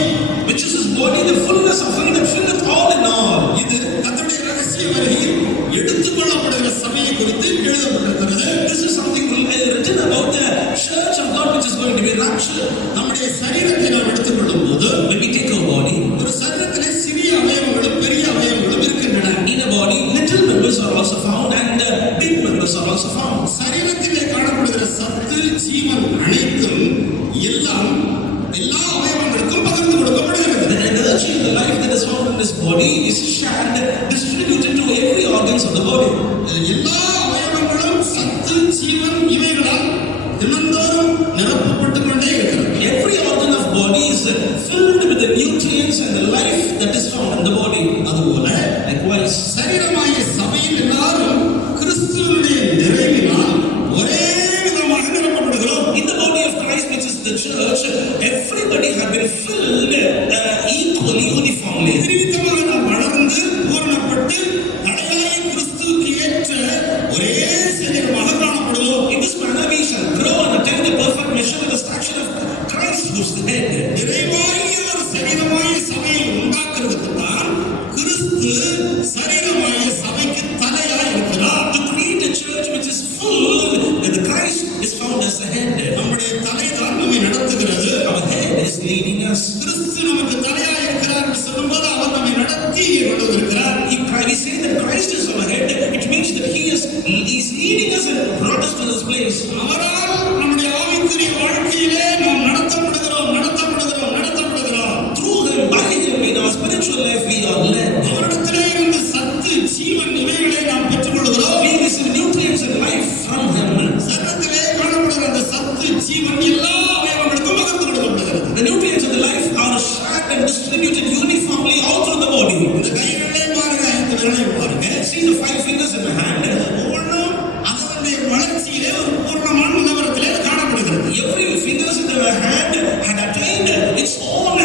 Which is His body, the fullness of Him that filleth all in all. இது கர்த்தருடைய ரகசிய வருகையில் எடுத்துக்கொள்ளப்படுகிற சபையை குறித்து எழுதப்பட்டிருக்கிறது. This is something written about the church of God which is going to be raptured. நம்முடைய சரீரத்தை நாம் எடுத்துக்கொள்ளும் போது, When we take our body, ஒரு சரீரத்திலே சிறிய அவயவங்களும் பெரிய அவயவங்களும் இருக்கின்றன. in a body, little members are also found and big members are also found. சரீரத்திலே காணப்படுகிற சத்து, ஜீவன் அனைத்தும் எல்லாம் எல்லா அவயவங்களுக்கும் பகிர்ந்து கொடுக்கப்படுகிறது. The energy in the life that is found in this body is shared, distributed to every organs of the body. எல்லா அவயவங்களும் சத்து, ஜீவன் இவைகளால் தினந்தோறும் நிரப்பப்பட்டுக் கொண்டே இருக்கிறது. Every organ of body is filled with the nutrients and the life that is found in the body. அதுபோல Likewise, சரீரமாகிய சபையில் எல்லாரும் கிறிஸ்துவினுடைய நிறைவினால் ஒரே விதமாக நிரப்பப்படுகிறோம். in the body of Christ, which is the church, everybody have been filled equally, uniformly. இது நிமித்தமாக நாம் வளர்ந்து பூரணப்பட்டு தலையாய கிறிஸ்துவுக்கு ஏற்ற ஒரே சரீரமாக காணப்படுவோம். In this manner, we shall grow and attain the perfect measure of the stature of Christ, who is the head. நிறைவாகிய ஒரு சரீரமாகிய சபையை உண்டாக்குறதுக்கு தான் கிறிஸ்து சரீரமாகிய சபைக்கு தலையாய் இருக்கிறார். To create a church which is full, the Christ is found as the head. நம்முடைய தலை தான் நம்மை நடத்துகிறது. Our head is leading us. கிறிஸ்து நமக்கு தலையாய் இருக்கிறார் என்று சொல்லும்போது அவர் நம்மை நடத்தி கொண்டு இருக்கிறார். We say that Christ is our head, it means that He is leading us and brought us to this place. அவரால் நம்முடைய ஆவிக்குரிய வாழ்க்கையிலே நாம் நடத்தப்படுகிறோம். Through Him, by Him, in our spiritual life, we are led. அவரிடத்திலே இருந்து சத்து, ஜீவன் இவைகளை நாம் பெற்றுக்கொள்கிறோம். We receive nutrients and life from Him. சரீரத்திலே காணப்படுகிற அந்த சத்து, ஜீவன் எல்லா அவயவங்களுக்கும் பகிர்ந்து கொடுக்கப்படுகிறது. The nutrients of the life are shared and distributed uniformly all through the body. இந்த கைகளிலே பாருங்க, இந்த விரலை பாருங்க. See the 5 fingers in my hand. ஒவ்வொன்றும் அதனுடைய வளர்ச்சியிலே ஒரு பூர்ணமான நிலவரத்திலே காணப்படுகிறது. Every fingers in the hand had attained its own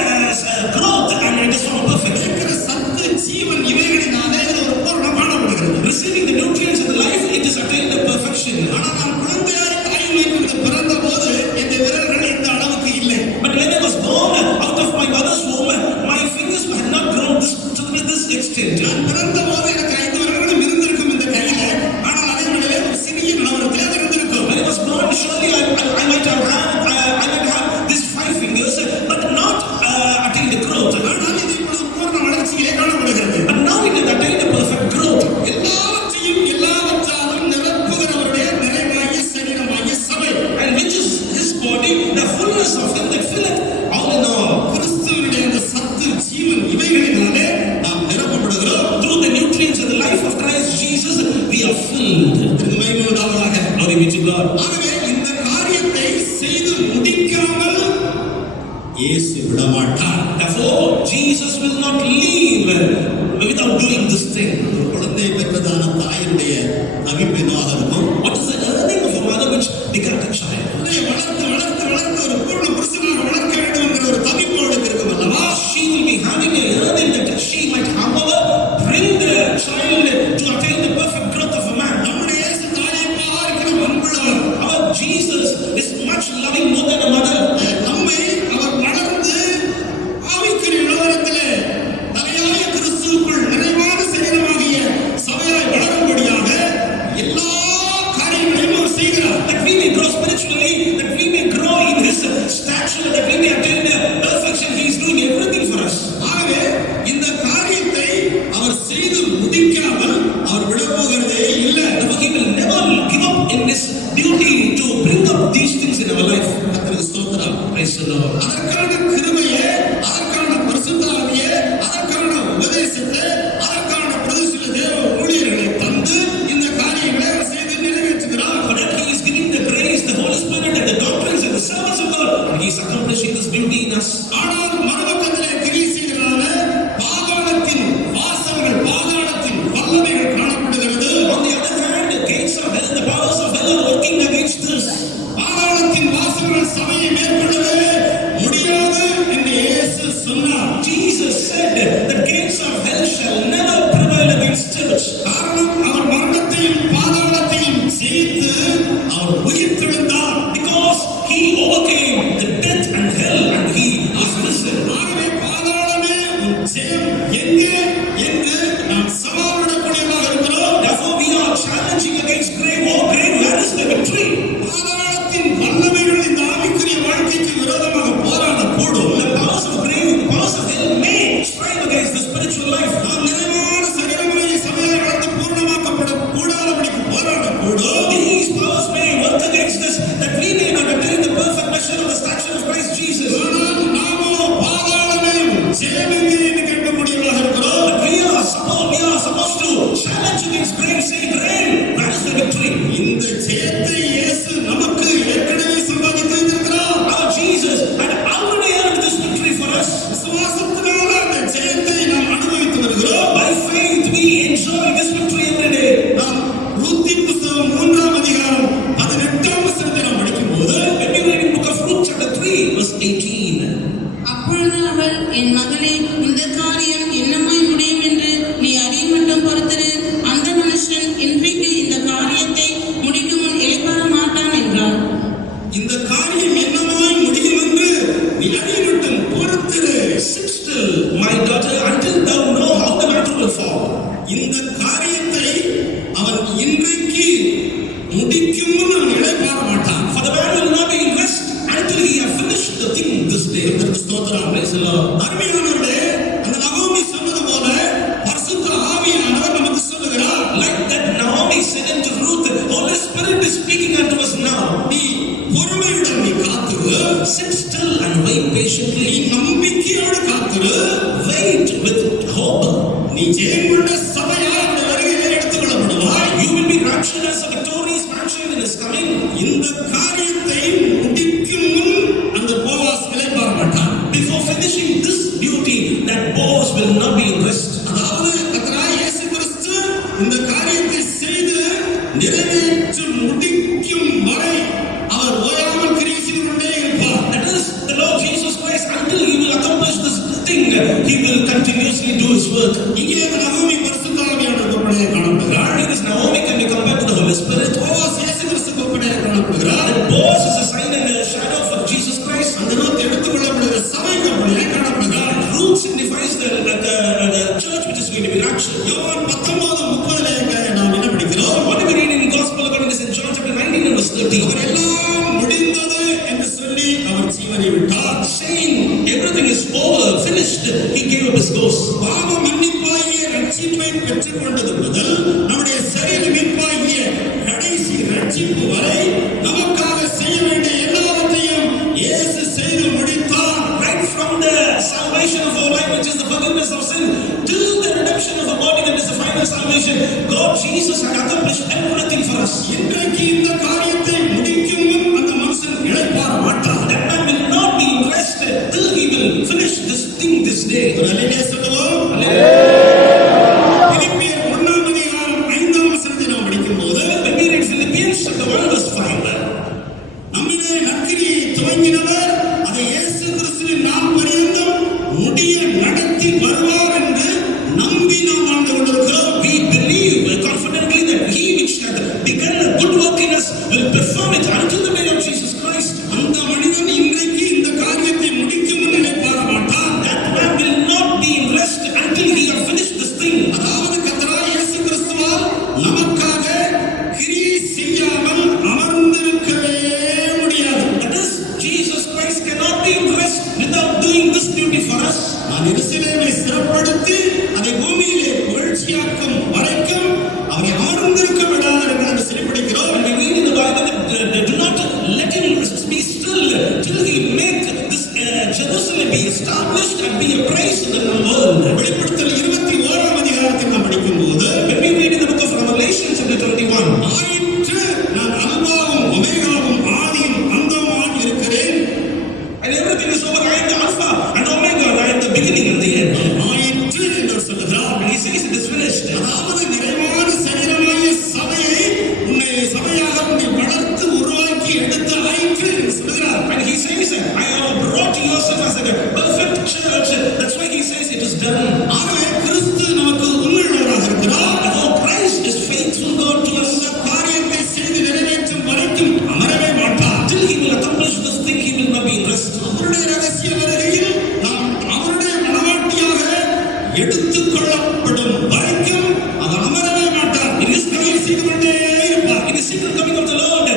growth and it is found perfect. இருக்கிற சத்து, ஜீவன் இவைகளினாலே இது ஒரு பூர்ணம் காணப்படுகிறது. Receiving the nutrients of the life, it is attained the perfection. ஆனால் நான் குழந்தையாய் தாயின் வயிற்றிலிருந்து பிறந்த போது இந்த விரல்கள் இந்த அளவுக்கு இல்லை. But when I was born out of my mother's womb, my fingers had not grown to this extent. நான் பிறந்த போது எனக்கு 5 விரல்களும் இருந்திருக்கும் இந்த கையில. ஆனால் அதை விடவே ஒரு சிறிய நிலவரத்திலே அது இருந்திருக்கும். When I was born, surely I might have these 5 fingers, but not attained the growth. ஆனால் இது இப்பொழுது பூர்ண வளர்ச்சியிலே காணப்படுகிறது. But now it has attained a perfect growth. எல்லாவற்றையும் எல்லாவற்றாலும் நிரப்புகிறவருடைய நிறைவாகிய சரீரமாகிய சபை. And which is His body, the fullness of Him that filleth all in all. கிறிஸ்துவினுடைய அந்த சத்து, ஜீவன் இவைகளினாலே நாம் நிரப்பப்படுகிறோம். Through the nutrients of the life of Christ Jesus, we are filled. இதற்கு மகிமை உண்டாவதாக. Glory be to God. ஆகவே இந்த காரியத்தை செய்து முடிக்காமல் இயேசு விடமாட்டார். Therefore, Jesus will not leave without doing this thing. ஒரு குழந்தை பெற்றதான தாயினுடைய தவிப்பினாக இருக்கும். What is the earning of a mother which begat a child? குழந்தையை வளர்த்து ஒரு பூர்ண புருஷனாக வளர்க்க வேண்டும் என்கிற ஒரு தவிப்பு அவளுக்கு இருக்கும் அல்லவா? She will be happy said, the gates of hell shall never prevail against church. காரணம் அவர் மரணத்தையும் பாதாளத்தையும் ஜெயித்து அவர் உயிர்த்தெழுந்தார். Because he overcame the death and hell and he is risen. ஆகவே பாதாளமே உன் ஜெயம் எங்கே என்று நாம் சவாலிடக்கூடியவர்களாக இருக்கிறோம். Therefore we are challenging against grave. Oh grave, where is the victory? பாதாளத்தின் வல்லமைகள் இந்த ஆவிக்குரிய வாழ்க்கைக்கு விரோதமாக போராடக்கூடும். The powers of grave, the powers of hell may strive against the spiritual life. நாம் நிறைவான சரீரங்களை சபையை வளர்த்து பூர்ணமாக்கப்பட கூடாதபடிக்கு போராடக்கூடும். These powers may work against us, that we may not attain the perfect measure of the stature of Christ Jesus. ஆனால் நாமோ பாதாளமே ஜெயம் எங்கே என்று கேட்கக்கூடியவர்களாக இருக்கிறோம். But we are supposed to challenge against grave, say grave, where is the victory? இந்த ஜெயத்தை இயேசு நமக்கு ஏற்கனவே சம்பாதித்திருக்கிறார். Our Jesus had already earned this victory for us. விசுவாசத்தினால அந்த ஜெயத்தை நாம் அனுபவித்து வருகிறோம். By faith we enjoy this victory every day. நாம் ரூத்தின் புத்தகம் 3ஆம் அதிகாரம் 18ஆம் வசனத்தை நாம் படிக்கும்போது When we read in book of Ruth chapter 3 verse 18, அப்பொழுது அவள், என் மகனே, இந்த காரியம் என்னமாய் முடியும் என்று நீ அறிய மட்டும் பொறுத்திரு. அந்த மனுஷன் இன்றைக்கு இந்த காரியத்தை முடிக்கும் முன் இளைப்பாற மாட்டான் என்றார். இந்த காரியம் என்னமாய் முடியும் என்று நீ அறிய மட்டும் பொறுத்திரு. sit still, my daughter, until thou know how the matter will fall. இந்த காரியத்தை அவன் இன்றைக்கு முடிக்கும் முன் அவன் இளைப்பாற மாட்டான். For the man will not be in rest until he have finished the thing this day. இதற்கு ஸ்தோத்திரம். Praise the Lord. அருமையானவர்களே, அந்த நகோமி சொன்னது போல பரிசுத்த ஆவியானவர் நமக்கு சொல்லுகிறார், Like that Naomi said unto Ruth, Holy Spirit is speaking unto us now. நீ பொறுமையுடன் நீ காத்திரு, Sit still and wait நீ patiently. நம்பிக்கையோடு காத்திரு, Wait with hope. நீ ஜெயம் கொண்ட சபையாய் அவருடைய வருகையிலே எடுத்துக் கொள்ளப்படுவாய். You will be raptured as a victorious mansion in his coming. இந்த காரியத்தை முடிக்கும் முன் அந்த போவாஸ் இளைப்பாற மாட்டான். Before finishing this duty, that Boaz will not be in rest. அதாவது கர்த்தராகிய இயேசு கிறிஸ்து இந்த காரியத்தை செய்து நிறைவேற்றி முடிக்கும் வரை அவர் ஓயாமல் கிரியை செய்து கொண்டே இருப்பார். That is, the Lord Jesus Christ, until he will accomplish this thing, he will continuously do his work. இங்கே நகோமி பரிசுத்த ஆவியானவர் ஒப்பனையை காணப்படுகிறார். Here is Naomi can be compared to the Holy Spirit. Boaz இயேசு கிறிஸ்துவுக்கு ஒப்பனையை காணப்படுகிறார். And Boaz is a sign and a shadow for Jesus Christ. அந்த Ruth எடுத்துக் கொள்ளப்படுகிற சபைக்கு ஒப்பனையை காணப்படுகிறார். Ruth signifies the church which is going to be raptured. யோவான் 19:30 நாம் என்ன படிக்கிறோம்? What do we read in Gospel according to St. John chapter 19 and verse 30? அவர் எல்லாம் முடிந்தது என்று சொல்லி அவர் ஜீவனை விட்டார். Saying everything is over, finished, he gave up his ghost. பாவ மன்னிப்பாகிய ரட்சிப்பை பெற்றுக் கொண்டது முதல் நம்முடைய சரீர மீட்பாகிய கடைசி ரட்சிப்பு வரை நமக்காக செய்ய வேண்டிய எல்லாவற்றையும் இயேசு செய்து முடித்தார். Right from the salvation of our life, which is the forgiveness of sin, till the redemption of the body, that is the final salvation, God Jesus had accomplished everything for us. இன்றைக்கு இந்த காரியத்தை முடிக்கும் முன் அந்த மனுஷன் இளைப்பாற மாட்டார். That man will not be in rest till he will finish this thing this day. ஒரு அல்லேலூயா சொல்லுவோம். பிலிப்பியர் 1ஆம் அதிகாரம் 5ஆம் வசனத்தை நாம் படிக்கும்போது When we read Philippians chapter 1 verse 5, நம்மிலே நற்கிரியை துவங்கினவர் அதை இயேசு கிறிஸ்துவின் நாள் பரியந்தம் முடிய நடத்தி வருவார் என்று நம்பி நாம் வாழ்ந்து கொண்டிருக்கிறோம். we believe confidently that he which hath begun a good work in us will perform it until the day of Jesus Christ. அந்த மனிதன் இன்றைக்கு இந்த காரியத்தை முடிக்கும் முன் நினைப்பார மாட்டான். That man will not be in rest until he have finished this thing. அதாவது கர்த்தராகிய இயேசு கிறிஸ்துவால் நமக்காக கிரியை செய்யாமல் அமர்ந்திருக்கவே முடியாது. That is, Jesus Christ cannot be in rest without doing this duty for us. நான் எருசலேமை சிறப்படுத்தி அதை பூமியிலே புகழ்ச்சியாக்கும் வரைக்கும் அவரை அமர்ந்திருக்க விடாத என்று சிறைப்பிடிக்கிறோம். And we read in the Bible that do not let him be still till he make this Jerusalem be established and be a praise in the world. வெளிப்படுத்தல் 21ஆம் அதிகாரத்தை நாம் படிக்கும்போது When we read in the book of Revelation chapter 21, ஆயிற்று நான் அல்பாவும் ஒமேகாவும் ஆதியும் அந்தமுமாய் இருக்கிறேன். and everything is over, I am the Alpha and Omega, I am the beginning and the end. ஆயிற்று என்று சொல்லுகிறார். And he says it is finished. அதாவது நிறைவான சரீரமாகிய சபையை உன்னை சபையாக உன்னை வளர்த்து உருவாக்கி எடுத்து ஆயிற்று என்று சொல்லுகிறார். And he says, I have brought yourself as a perfect church. That's why he says it is done. எடுத்துக் கொள்ளப்படும் வரைக்கும் அவர் அமரவே மாட்டார். In his coming, செய்து கொண்டே இருப்பார். in the second coming of the Lord,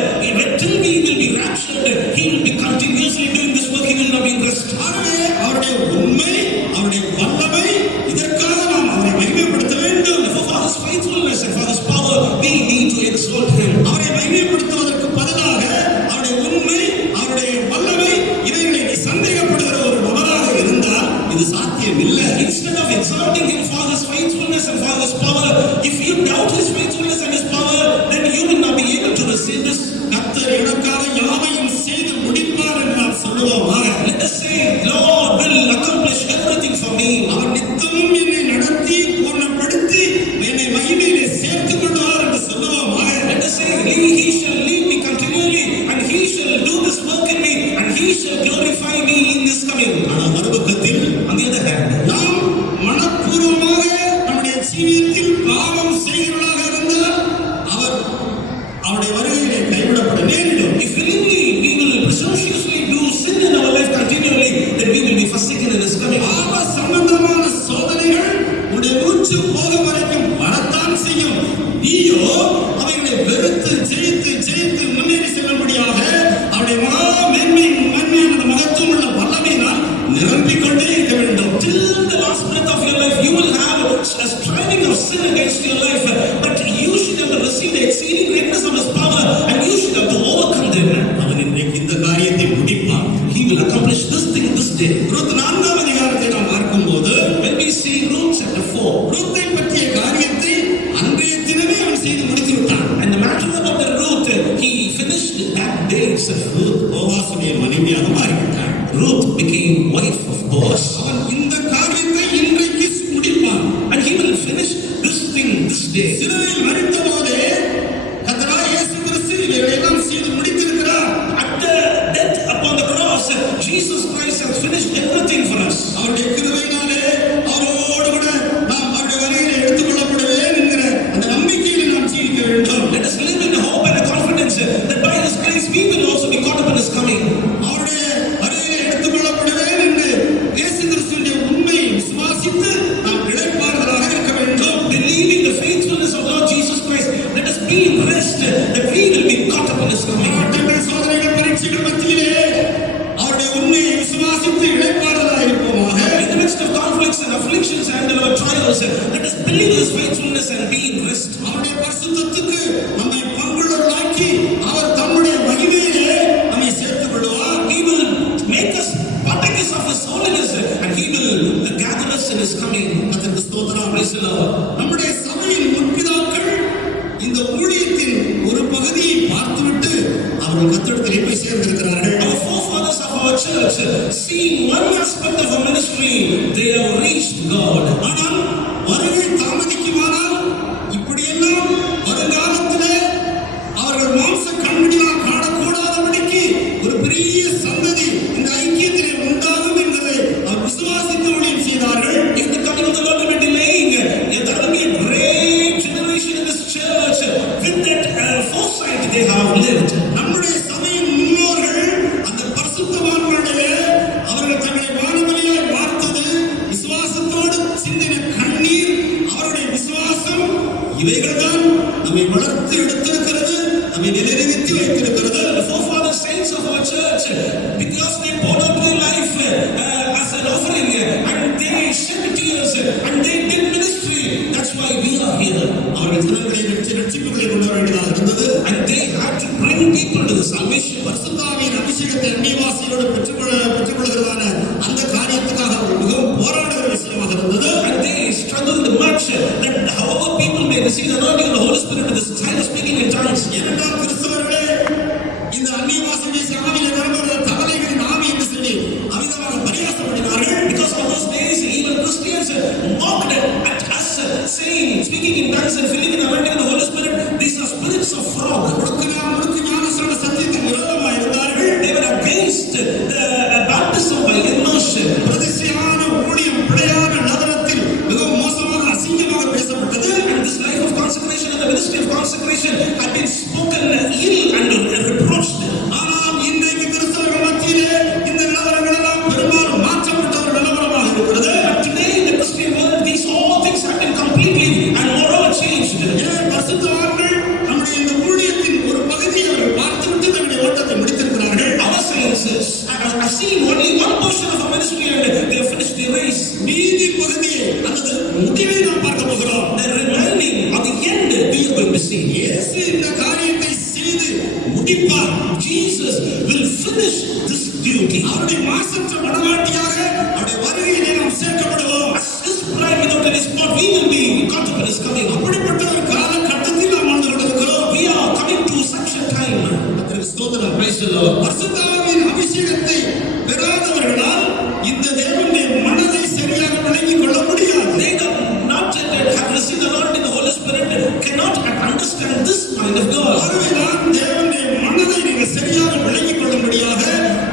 until we will be raptured, he will be continuously doing this work. He will not be rest. ஆகவே அவருடைய உண்மை, அவருடைய வல்லமை, இதற்காக நாம் அவரை மகிமைப்படுத்த வேண்டும். For his faithfulness and for his power, we need to exalt him. அவரை மகிமைப்படுத்துவதற்கு பதிலாக அவருடைய உண்மை, அவருடைய வல்லமை இவைகளை நீ சந்தேகப்படுகிற ஒரு நபராக இருந்தால் இது சாத்தியம் இல்லை. Instead of exalting him for his faithfulness and for his power, if you doubt his faithfulness and his power, then you will not be able to receive this. கர்த்தர் எனக்காக யாவையும் செய்து முடிப்பார் என்று நாம் சொல்லுவோமாக. Let us say, Lord will accomplish everything for me. அவர் நித்தமும் என்னை நடத்தி பூர்ணப்படுத்தி என்னை மகிமையிலே சேர்த்துக் கொள்வார் என்று சொல்லுவோமாக. Let us say, he shall lead me continually, and he shall do this work in me, and he shall glorify me in this coming. ஆனால் மறுபக்கத்தில் On the other hand, நாம் மனப்பூர்வமாக நம்முடைய ஜீவியத்தில் பாவம் செய்கிறவர்களாக இருந்தால் அவர் அவருடைய வருகையிலே கைவிடப்பட நேரிடும். if willingly we will presumptuously do sin in our life continually, then we will be forsaken in his coming. பாவ சம்பந்தமான சோதனைகள் உடைய மூச்சு போகும் வரைக்கும் வரத்தான் செய்யும். நீயோ அவைகளை வெறுத்து ஜெயித்து முன்னேறி செல்லும்படியாக அவருடைய மகா மேன்மையான மகத்துவம் உள்ள வல்லமையினால் நிரம்பிக் கொண்டே இருக்க வேண்டும். Till the last breath of your life, you will have a striving of sin against your life, but you should have received the exceeding greatness of his power, and you should have to overcome them. அவன் இன்றைக்கு இந்த காரியத்தை முடிப்பான். He will accomplish this thing this day. Ruth 4ஆம் அதிகாரத்தை நாம் பார்க்கும்போது When we see Ruth chapter 4, ரூத்தை பற்றிய காரியத்தை அன்றைய தினமே அவன் செய்து முடித்து விட்டான். and the matter about the Ruth, he finished that day itself. Ruth போவாசுடைய மனைவியாக மாறிவிட்டான். Ruth became wife of Boaz, அவன் இந்த காரியத்தை இன்றைக்கு முடிப்பான். and he will finish this thing this day. சிலுவையில் மரித்த போதே கர்த்தராகிய இயேசு கிறிஸ்து இவைகளெல்லாம் செய்து முடித்திருக்கிறார். At the death upon the cross, Jesus Christ has finished everything for us. அவருடைய கிருபையினாலே அவரோடு கூட நாம் அவருடைய வருகையிலே எடுத்துக் கொள்ளப்படுவேன் என்கிற அந்த நம்பிக்கையில் நாம் ஜீவிக்க வேண்டும். Let us live in the hope and the confidence that by his grace we will also be caught up in his coming. அவருடைய வருகையிலே எடுத்துக் கொள்ளப்படுவேன் என்று இயேசு கிறிஸ்துவினுடைய உண்மையை விசுவாசித்து நாம் இளைப்பாறுதலாக இருக்க வேண்டும். Believing the faithfulness of Lord Jesus Christ, let us be in rest that we will be caught up in his coming. போராட்டங்கள், சோதனைகள், பரீட்சைகள் மத்தியிலே அவருடைய உண்மையை விசுவாசித்து இளைப்பாறுதலாக இருப்போமாக. In the midst of conflicts and afflictions and our trials, let us believe his faithfulness and be in rest. அவருடைய பரிசுத்தத்துக்கு நம்மை பங்குள்ளவர்களாக்கி அவர் தம்முடைய மகிமையிலே நம்மை சேர்த்துக் கொள்வார். He will make us partakers of his holiness, and he will gather us in his coming. கர்த்தருக்கு ஸ்தோத்திரம். Praise the Lord. நம்முடைய சபையின் முற்பிதாக்கள் இந்த ஊழியத்தின் ஒரு பகுதியை பார்த்துவிட்டு அவர்கள் கர்த்தரிடத்திலே போய் சேர்ந்திருக்கிறார்கள். Our forefathers of our church, seeing one aspect of our ministry, they have reached God. ஆனால் வருகை தாமதிக்குமானால் இப்படியெல்லாம் வருங்காலத்திலே அவர்கள் மாம்ச கண்மணியால் காணக்கூடாதபடிக்கு ஒரு பெரிய சந்ததி இந்த ஐக்கியத்திலே உண்டாகும் என்பதை அவர் விசுவாசித்து ஊழியம் செய்தார்கள். If the coming of the Lord will be delaying, there will be a great generation in this church with that foresight they have lived. நம்முடைய சபையின் முன்னோர்கள் அந்த பரிசுத்தவான்களுடைய அவர்கள் தங்களை வானவெளியாய் பார்த்தது, விசுவாசத்தோடு சிந்தின கண்ணீர், அவருடைய விசுவாசம் இவைகள்தான் நம்மை வளர்த்து எடுத்திருக்கிறது, நம்மை நிலைநிறுத்தி வைத்திருக்கிறது. The forefathers saints of our church, because they poured out their life as an offering, and they shed tears, and they did ministry. That's why we are here. அவர்கள் சிலர்களை ரட்சிப்புகளை கொண்டு வர வேண்டியதாக இருந்தது. And they had to bring people to the salvation. பரிசுத்தாவியின் அபிஷேகத்தை அந்நியவாசிகளோடு பெற்றுக்கொள்கிறதான அந்த காரியத்துக்காக அவர்கள் மிகவும் போராடுகிற விஷயமாக இருந்தது. And they struggled much that however people may receive the anointing of the Holy Spirit to this time of speaking in tongues. இரண்டாம் கிறிஸ்தவர்களே இந்த அந்நியவாசிகளை ஆவியிலே நிரம்புகிற தவளைகளின் ஆவி என்று சொல்லி அமிதமாக பரியாசப்படினார்கள். Because of those days, even Christians முடிவை நாம் பார்க்க போகிறோம். The remaining or the end we are going to see. இயேசு இந்த காரியத்தை செய்து முடிப்பார். Jesus will finish this duty. அவருடைய மாசற்ற மனவாட்டியாக அவருடைய வருகையிலே நாம் சேர்க்கப்படுவோம். His bride without any spot, we will be caught up in his coming. அப்படிப்பட்ட ஒரு காலகட்டத்தில் நாம் வாழ்ந்து கொண்டிருக்கிறோம். We are coming to such a time. கர்த்தருக்கு ஸ்தோத்திரம். Praise the Lord. பரிசுத்த ஆவியின் அபிஷேகத்தை பெறாதவர்களால் இந்த தேவனுடைய மனதை சரியாக விளங்கிக் கொள்ள முடியாது. They that not yet have received the Lord in the Holy Spirit cannot understand this mind of God. ஆகவேதான் தேவனுடைய மனதை நீங்கள் சரியாக விளங்கிக் கொள்ளும்படியாக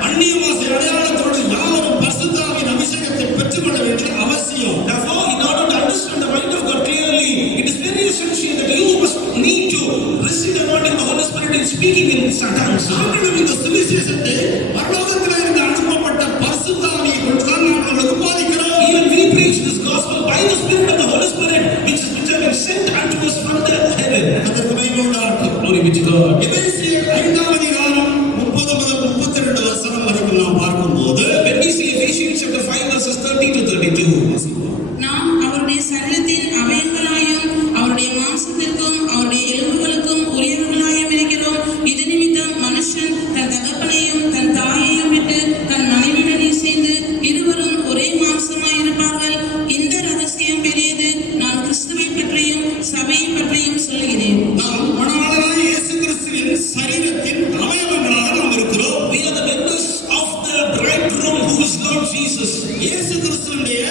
அந்நிய பாஷை அடையாளத்தோடு யாவரும் பரிசுத்த ஆவியின் அபிஷேகத்தை பெற்றுக்கொள்ள வேண்டிய அவசியம். Therefore, in order to understand the mind of God clearly, it is very essential that you must need to receive the word in the Holy Spirit and speaking in tongues. நாங்களும் இந்த சுவிசேஷத்தை பரலோகத்தில் இருந்து அனுப்பப்பட்ட பரிசுத்த ஆவியை கொண்டுதான் நாம் உங்களுக்கு போதிக்கிறோம். Even we preach this gospel by the Spirit of the Holy Spirit, which have been sent unto us from the heaven. அதற்கு மகிமை உண்டாகட்டும். Glory be to God. எபேசியர் 5ஆம் அதிகாரம் 30 முதல் 32 வசனம் வரைக்கும் நாம் பார்க்கும்போது When we see Ephesians chapter 5 verses 30 to 32, நாம் அவருடைய சரீரத்தின் அவயங்களாயும் அவருடைய மாம்சத்திற்கும் அவருடைய எலும்புகளுக்கும் உரியவர்களாயும் இருக்கிறோம். இது நிமித்தம் மனுஷன் தன் தகப்பனையும் தன் தாயையும் விட்டு தன் மனைவியுடன் சேர்ந்து இருவரும் ஒரே மாம்சமாயிருப்பார்கள். இந்த ரகசியம் பெரியது. நான் கிறிஸ்துவை பற்றியும் சபையை பற்றியும் சொல்கிறேன். நாம் மணவாளனாகிய இயேசு கிறிஸ்துவின் சரீரத்தின் அவயவங்களாக நாம் இருக்கிறோம். we are the members of the bridegroom who is Lord Jesus. இயேசு கிறிஸ்துவினுடைய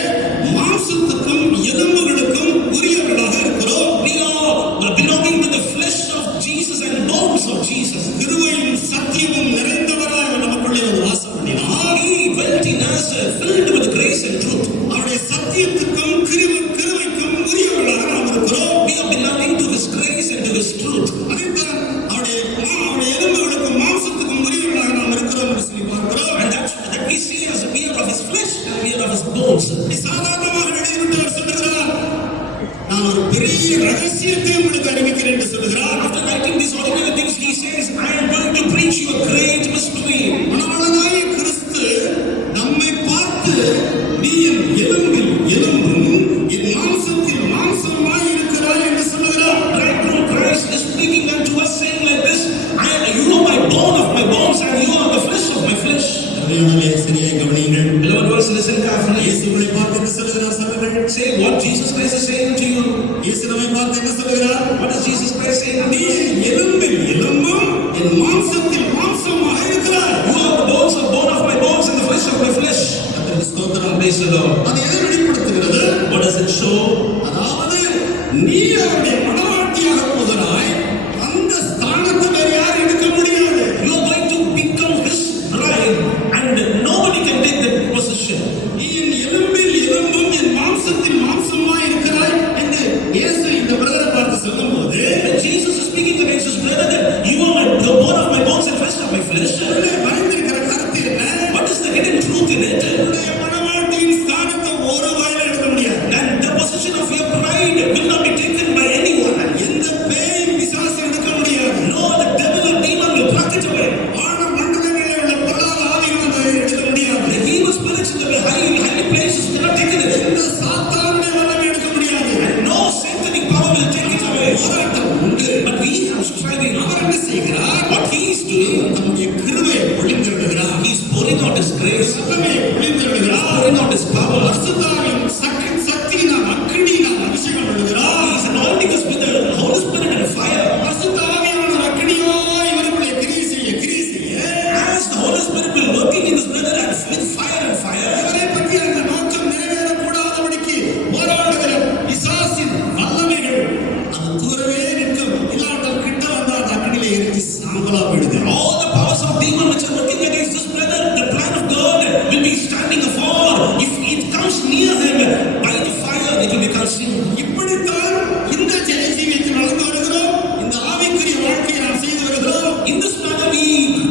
மாம்சத்துக்கும் எலும்புகளுக்கும் உரியவர்களாக இருக்கிறோம். We are belonging to the flesh of Jesus and bones of Jesus. கிருபையும் சத்தியமும் நிறைந்தவராக நமக்குள்ளே வந்து வாசம் பண்ணினார். He dwelt in us, filled with grace and truth. அவருடைய சத்தியத்துக்கும் கிருபைக்கும் உரியவர்களாக நாம் இருக்கிறோம். We are belonging to His grace and to His truth. அதைத்தான் அவருடைய எலும்புகளுக்கும் மாம்சத்துக்கும் உரியவர்களாக நாம் இருக்கிறோம் என்று சொல்லி பார்க்கிறோம். And that we see as we are of His flesh and we are of His bones. சாதாரணமாக எழுதிவிட்டவர் சொல்லுகிறார், நான் ஒரு பெரிய ரகசியத்தை உங்களுக்கு அறிவிக்கிறேன் என்று சொல்லுகிறார். After writing these ordinary things, he says, I am going to preach you a great mystery. மணவாளனாகிய கிறிஸ்து நம்மை பார்த்து, நீ என் எலும்பில் எலும்பும் என் மாம்சத்தில் மாம்சமாய் இருக்கிறாய் என்று சொல்லுகிறார். Bridegroom Christ is speaking unto us, saying like this, you are my bone of my bones and you are the flesh of my flesh. அருமையானவர்களே, சரியாய் கவனியுங்கள். Beloved ones, listen carefully. இயேசு உங்களை பார்த்து என்ன சொல்லுகிறார் சொல்லுங்கள். Say what Jesus Christ is saying to you. இயேசு நம்மை பார்த்து என்ன சொல்லுகிறார்? What is Jesus Christ saying unto நீ you? என் எலும்பில் எலும்பும் என் மாம்சத்தில் மாம்சமாக இருக்கிறாய். You are the bones of my bones and the flesh of my flesh. கர்த்தருக்கு ஸ்தோத்திரம். Praise the Lord. அது எதை வெளிப்படுத்துகிறது? What does it show? அதாவது நீ அவருடைய மனவாட்டியாக போகிறாய். அந்த ஸ்தானத்தை வேறு யாரும் எடுக்க முடியாது. You are going to become His bride and nobody can take that position. நீ என் எலும்பில் எலும்பும் என் மாம்சத்தில் மாம்சமாய் இருக்கிறாய் என்று இயேசு இந்த பிரதரை பார்த்து சொல்லும்போது, When Jesus is speaking against His brother, that you are the bone of my bones and flesh of my flesh. உள்ளே மறைந்திருக்கிற கருத்து என்ன? What is the hidden truth in it? உன்னுடைய மனவாட்டியின் ஸ்தானத்தை ஒரு வாயில எடுக்க முடியாது. And the position of your bride will not be taken by anyone. எந்த பேயும் பிசாசு எடுக்க முடியாது. No, the devil or demon will pluck it away. வான மண்டலங்களிலே உள்ள பொல்லாத ஆவிகள் அதை எடுக்க முடியாது. The evil spirits in the high places cannot take it away. எந்த சாத்தானுடைய வல்லமை எடுக்க முடியாது. No satanic power will take it away. போராட்டம் உண்டு. But we have striving. அவர் என்ன செய்கிறார்? What He is doing, தம்முடைய கிருபையை பொழிந்து விடுகிறார். He is pouring out His grace, சத்தமே பொழிந்து விடுகிறார். pouring out His power. பரிசுத்தாவின் சக்தியினால் அக்கினியினால் அபிஷேகம் விடுகிறார். He is anointing us with the Holy Spirit and fire. பரிசுத்த ஆவியானவர் அக்கினியாய் இவருக்குள்ளே கிரியை செய்ய As the Holy Spirit will working in His brother and with fire and fire. இவரை பற்றி அந்த நோக்கம் நிறைவேறக்கூடாதபடிக்கு போராடுகிற பிசாசின் வல்லமைகள் அது தூரவே நிற்கும். இல்லாட்டால் கிட்ட வந்தால் அந்த அக்கினியிலே எரிஞ்சு சாம்பலா விடுது. All the powers of demon which are working against this brother, the plan of God will be standing afar. If it comes near him, by the fire it will be consumed. இப்படித்தான் இந்த ஜெய ஜீவியத்தில் நடந்து வருகிறோம். இந்த ஆவிக்குரிய வாழ்க்கையை நாம் செய்து வருகிறோம். In this manner we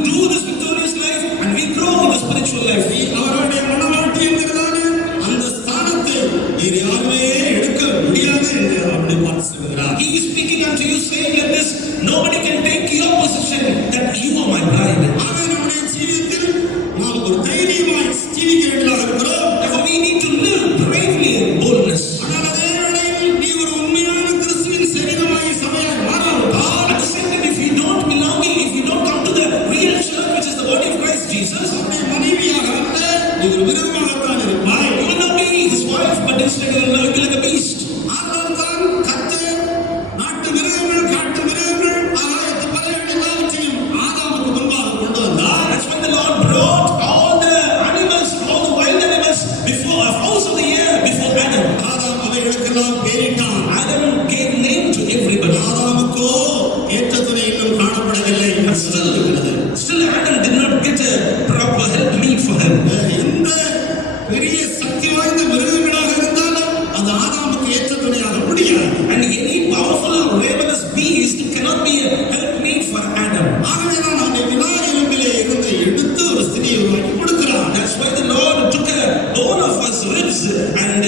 do this victorious life and we grow in the spiritual life. அவருடைய மனவாட்டி என்கிறதான அந்த ஸ்தானத்தை வேறு யாருமே எடுக்க முடியாது என்று அவருடைய பார்த்து சொல்கிறார். He is speaking unto you saying like this, nobody can take your position that you are my bride. ஆக நம்முடைய ஜீவியத்தில் நாம் ஒரு தைரியமாய் ஜீவிக்கிறவர்களாக இருக்கிறோம். Therefore we need to live bravely in boldness. ஆனால் அதே orchestrated like a beast. ஆதலால்தான் கர்த்தர் நாட்டு மிருகங்கள், காட்டு மிருகங்கள், ஆகாயத்து பறவைகள் எல்லாவற்றையும் ஆதாமுக்கு முன்பாக கொண்டு வந்தார். That's when the Lord brought all the animals, all the wild animals before a house of the year before Adam. Adam அவைகளுக்கெல்லாம் பேரிட்டான். Adam gave name to everybody. ஆதாமுக்கோ ஏற்ற துணை இன்னும் காணப்படவில்லை. Still Adam did not get a proper help meet for him. எந்த பெரிய சக்தி வாய்ந்த மிருகங்களாக இருந்தாலும் அது ஆதாமுக்கு ஏற்ற துணையாக முடியாது. And any powerful or ravenous beast cannot be a help meet for Adam. ஆகவே தான் அவனை விலா எலும்பிலே இருந்து எடுத்து ஒரு ஸ்திரியை உருவாக்கி கொடுக்கிறான். That's why the Lord took a bone of his ribs and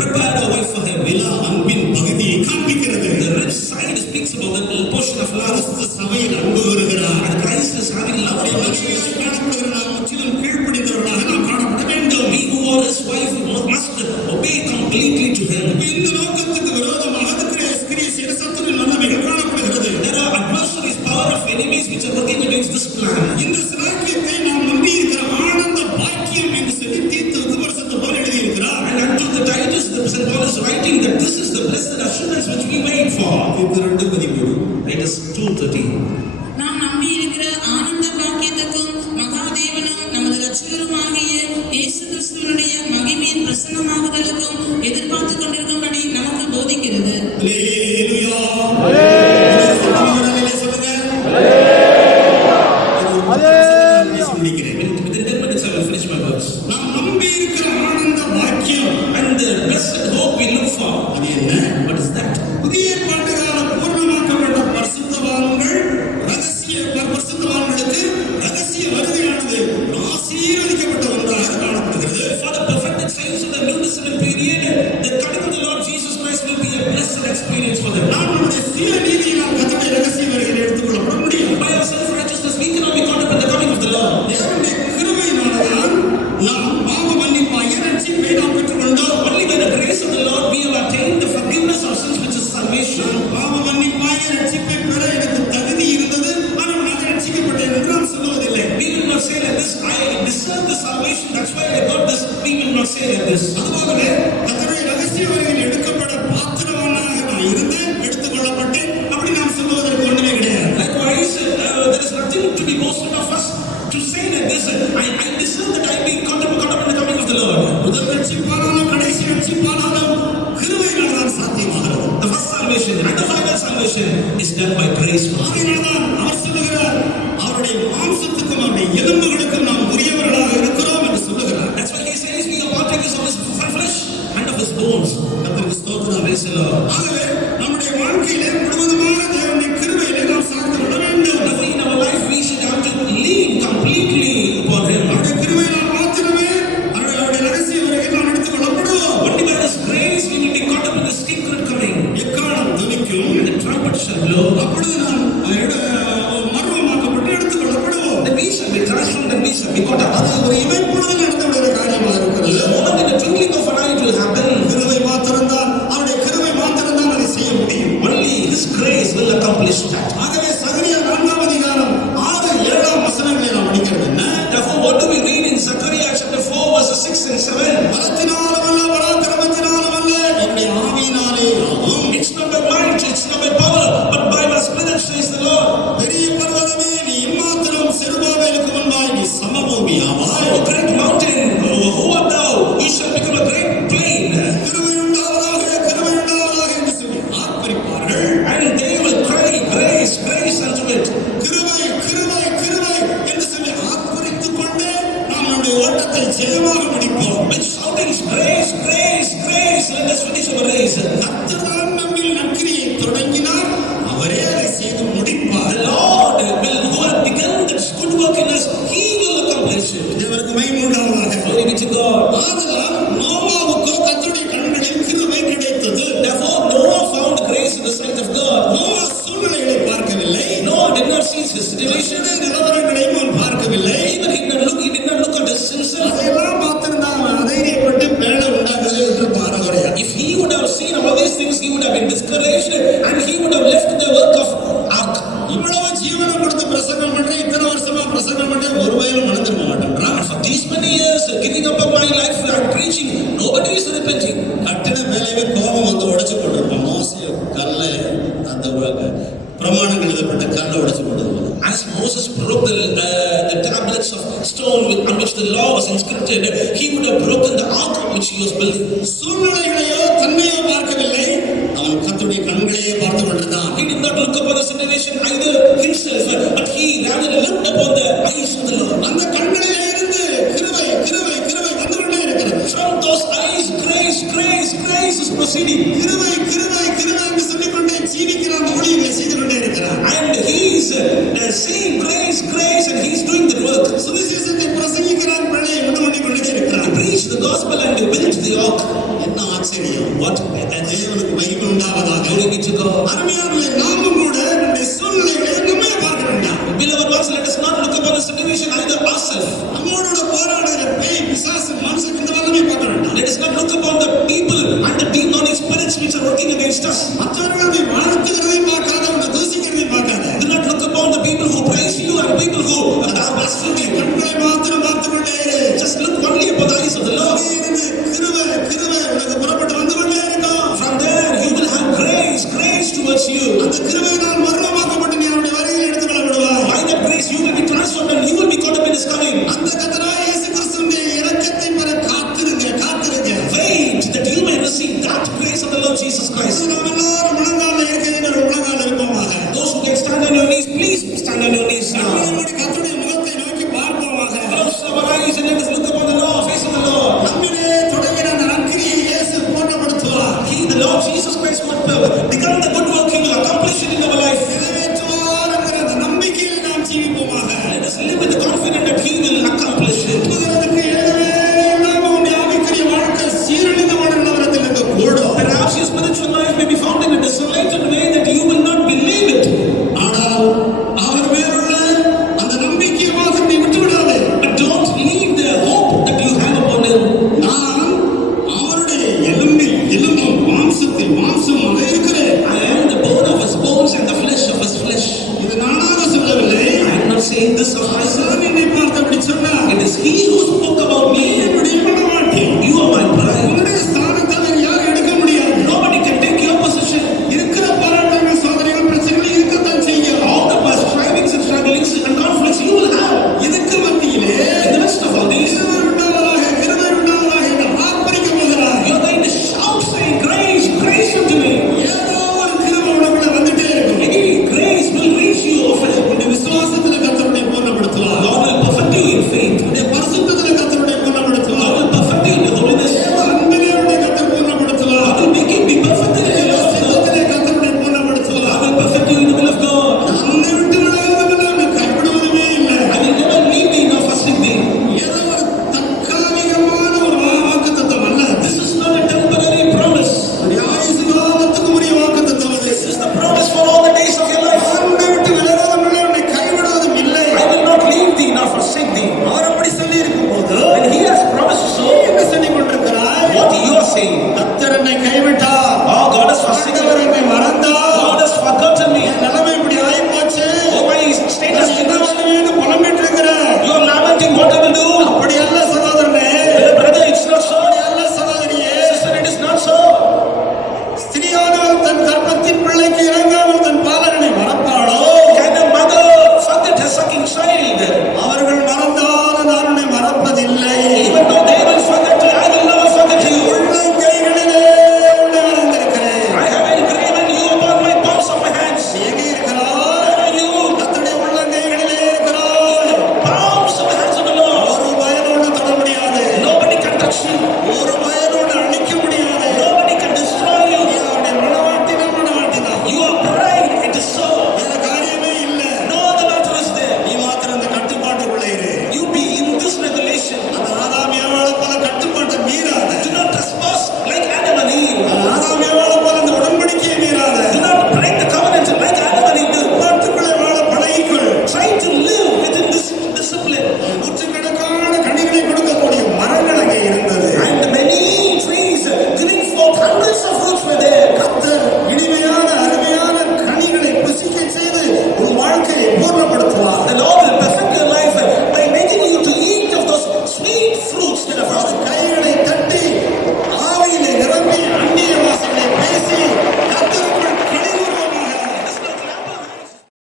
prepared a wife for him. விலா அன்பின் பகுதியை காண்பிக்கிறது. The rib side speaks about the portion of love. கிறிஸ்து சபையில் அன்பு வருகிறார். And Christ is having love for us. மனைவியாய் காணப்படுகிற நாம் முற்றிலும் கீழ்ப்படிந்தவர்களாக நாம் காணப்பட வேண்டும். We who are his wife must obey completely to him. இந்த நோக்கத்துக்கு விரோதமாக கிரியை செய்த சத்துருவின் வல்லமைகள் காணப்படுகிறது. There are adversaries, power of enemies which are working against this plan. இந்த சிலாக்கியத்தை நாம் நம்பி இருக்கிற ஆனந்த பாக்கியம் என்று சொல்லி தீத்துவுக்கு பரிசுத்த பவுல் எழுதியிருக்கிறார். And unto the Titus, the St. Paul is writing that this is the blessed assurance which we wait for. தீத்து 2:13. Titus 2:13. நாம் நம்பியிருக்கிற ஆனந்த பாக்கியத்துக்கும் மகாதேவனும் நமது இரட்சகருமாகிய இயேசு கிறிஸ்துவினுடைய மகிமையின் பிரசன்னமாகுதலுக்கும் எதிர்பார்த்து கொண்டிருக்கும்படி நமக்கு போதிக்கிறது. அல்லேலூயா. சொல்லுங்க. முடிக்கிறேன். Within 10 minutes I will finish my verse. நாம் நம்பி இருக்கிற ஆனந்த பாக்கியம் And the blessed hope we look for. அது என்ன? What is that? புதிய ஏற்பாட்டு கால பூர்ணமாக்கப்பட்ட பரிசுத்தவான்களுக்கு ரகசிய வருகையானது ஆசீர்வதிக்கப்பட்ட ஒன்றாக காணப்படுகிறது. For the perfected saints of the New Testament period, the coming of the Lord Jesus Christ will be a blessed experience for them. நாம் நம்முடைய சுய நீதியினால் கர்த்தருடைய ரகசிய வருகையில் எடுத்துக்கொள்ளப்பட முடியும். By our self-righteousness, we cannot be caught up in the coming of the Lord. தேவனுடைய கிருபையினால்தான் நாம் பாவ மன்னிப்பாகிய ரட்சிப்பை நாம் பெற்றுக்கொண்டோம். Only by the grace of the Lord we have attained the forgiveness of sins, which is salvation. பாவ மன்னிப்பாகிய ரட்சிப்பை பெற எனக்கு தகுதி இருந்தது, ஆனால் நான் ரட்சிக்கப்பட்டேன் என்று நாம் சொல்லுவதில்லை. We will not say like this, I deserve the salvation, that's why I got this. We will not say like this. அதுபோலவே கர்த்தருடைய ரகசிய வருகையில் எடுக்கப்பட பாத்திரவானாக நான் இருந்தேன், எடுத்துக்கொள்ளப்பட்டேன், அப்படி நாம் சொல்லுவதற்கு ஒன்றுமே கிடையாது. Likewise, there is nothing to be boasted of us to say like this, I deserve that I be caught up in the coming of the Lord. முதல் ரட்சிப்பானாலும் கடைசி ரட்சிப்பானாலும் கிருபையினால் தான் சாத்தியமாகிறது. The first salvation and the final salvation is done by grace. ஆகையினால்தான் அவர் சொல்லுகிறார், அவருடைய மாம்சத்துக்கும் அவருடைய எலும்புகளுக்கும் நாம் உரியவர்களாக இருக்கிறோம் என்று சொல்லுகிறார். That's why he says we are partakers of his flesh and of his bones. கர்த்தருக்கு ஸ்தோத்திரம். Praise the Lord. ஆகவே நம்முடைய வாழ்க்கையிலே முழுவதுமாக தேவனுடைய கிருபையிலே நாம் சார்ந்து விட வேண்டும். Now in our life we should have to lean completely upon him. அவருடைய கிருபையினால் மாத்திரமே அவருடைய ரகசிய வருகையில் நாம் எடுத்துக் கொள்ளப்படுவோம். Only by his grace we will be caught up in the secret coming. எக்காலம் துணிக்கும், And the trumpet shall blow. அப்பொழுது நாம் மர்மமாக்கப்பட்டு எடுத்துக் கொள்ளப்படுவோம். Then we shall be transformed and we shall be caught up. அது ஒரு இமைப்பொழுது நடந்து விடுகிற காரியமாக இருக்கிறது. The moment in the twinkling of an eye it will happen. கிருபை மாத்திரம்தான், அவருடைய கிருபை மாத்திரம்தான் அதை செய்ய முடியும். Only his grace will accomplish that. ஆகவே சகரியா 4ஆம் அதிகாரம் 6-7 வசனங்களை நாம் படிக்கிறது என்ன? Therefore, what do we read in Zechariah chapter 4 verses 6 and 7? பலத்தினாலும் அல்ல, பராக்கிரமத்தினாலும் அல்ல, என்னுடைய ஆவியினாலே ஆகும். It's not by might, it's not by power, but by my spirit, says the Lord. பெரிய பர்வதமே, நீ இம்மாத்திரம் செருபாபேலுக்கு முன்பாய் நீ சமபூமி ஆவாய். O great mountain, who art thou? You shall become a great plain. கிருபை உண்டாவதாக, கிருபை உண்டாவதாக என்று சொல்லி ஆர்ப்பரிப்பார்கள். And they will cry, grace, grace unto it. கிருபை, கிருபை, கிருபை என்று சொல்லி ஆர்ப்பரித்துக் கொண்டு நாம் நம்முடைய ஓட்டத்தை ஜெயமாக முடிப்போம். With shoutings, grace, grace, grace, let us finish our race. கர்த்தர்தான் நம்மில் நற்கிரியை தொடங்கினார், அவரே அதை செய்து முடிப்பார். The Lord will, who hath begun this good work in us, he will accomplish it. தேவனுக்கு மகிமை உண்டாவதாக. Glory be to God. ஆதலால் நோவாவுக்கோ கர்த்தருடைய கண்களில் கிருபை கிடைத்தது. Therefore, Noah found grace in the sight of God. Noah சூழ்நிலைகளை பார்க்கவில்லை, Noah did not see his situation. நிலவரங்களையும் அவன் பார்க்கவில்லை. Even he did not look at himself. அதையெல்லாம் பார்த்திருந்தான், அவன் அதைரியப்பட்டு மேலே உண்டாக்குதல் என்று பாரகுறையா. If he would have seen all these things, he would have been discouraged and he would have left the work of ark. இவ்வளவு ஜீவனம் கொடுத்து பிரசங்கம் பண்றேன், இத்தனை வருஷமா பிரசங்கம் பண்றேன், ஒரு வயலும் மனம் திரும்ப மாட்டேன்றான். For these many years, giving up of my life, I'm preaching, nobody is repenting. கட்டின பிரமாணங்கள் எழுதப்பட்ட கல்லை உடைச்சு போட்டது போல. As Moses broke the tablets of stone on which the law was inscripted, he would have broken the ark on which he was built. சூழ்நிலைகளையோ தன்னையோ பார்க்கவில்லை, அவன் கர்த்தருடைய கண்களையே பார்த்து கொண்டிருந்தான். He did not look upon the situation either himself, but he rather looked upon the eyes of the Lord. அந்த கண்களிலே இருந்து கிருபை கிருபை கிருபை வந்து கொண்டே இருக்கிறது. From those eyes, grace, grace, grace is proceeding. கிருபை கிருபை கிருபை என்று சொல்லிக்கொண்டே ஜீவிக்கிறான், ஊழியங்களை செய்து கொண்டே இருக்கிறான். And he is saying grace, grace, and he is doing the work. சுவிசேஷத்தை பிரசங்கிக்கிறான், பிழையை உண்டு கொண்டே இருக்கிறான். He preached the gospel and he built the ark. என்ன ஆச்சரியம்! What? தேவனுக்கு மகிமை உண்டாவதாக. Glory be to God. அருமையானவர்களே, நாமும் கூட நம்முடைய சூழ்நிலைகளை நம்மே பார்க்க வேண்டாம். Beloved ones, let us not look upon the situation either ourselves. நம்மோட போராடுகிற பேய் பிசாசு மனுஷன் இந்த வல்லமை பார்க்க வேண்டாம். Let us not look upon the people and the demonic spirits which are working against us. மற்றவர்கள்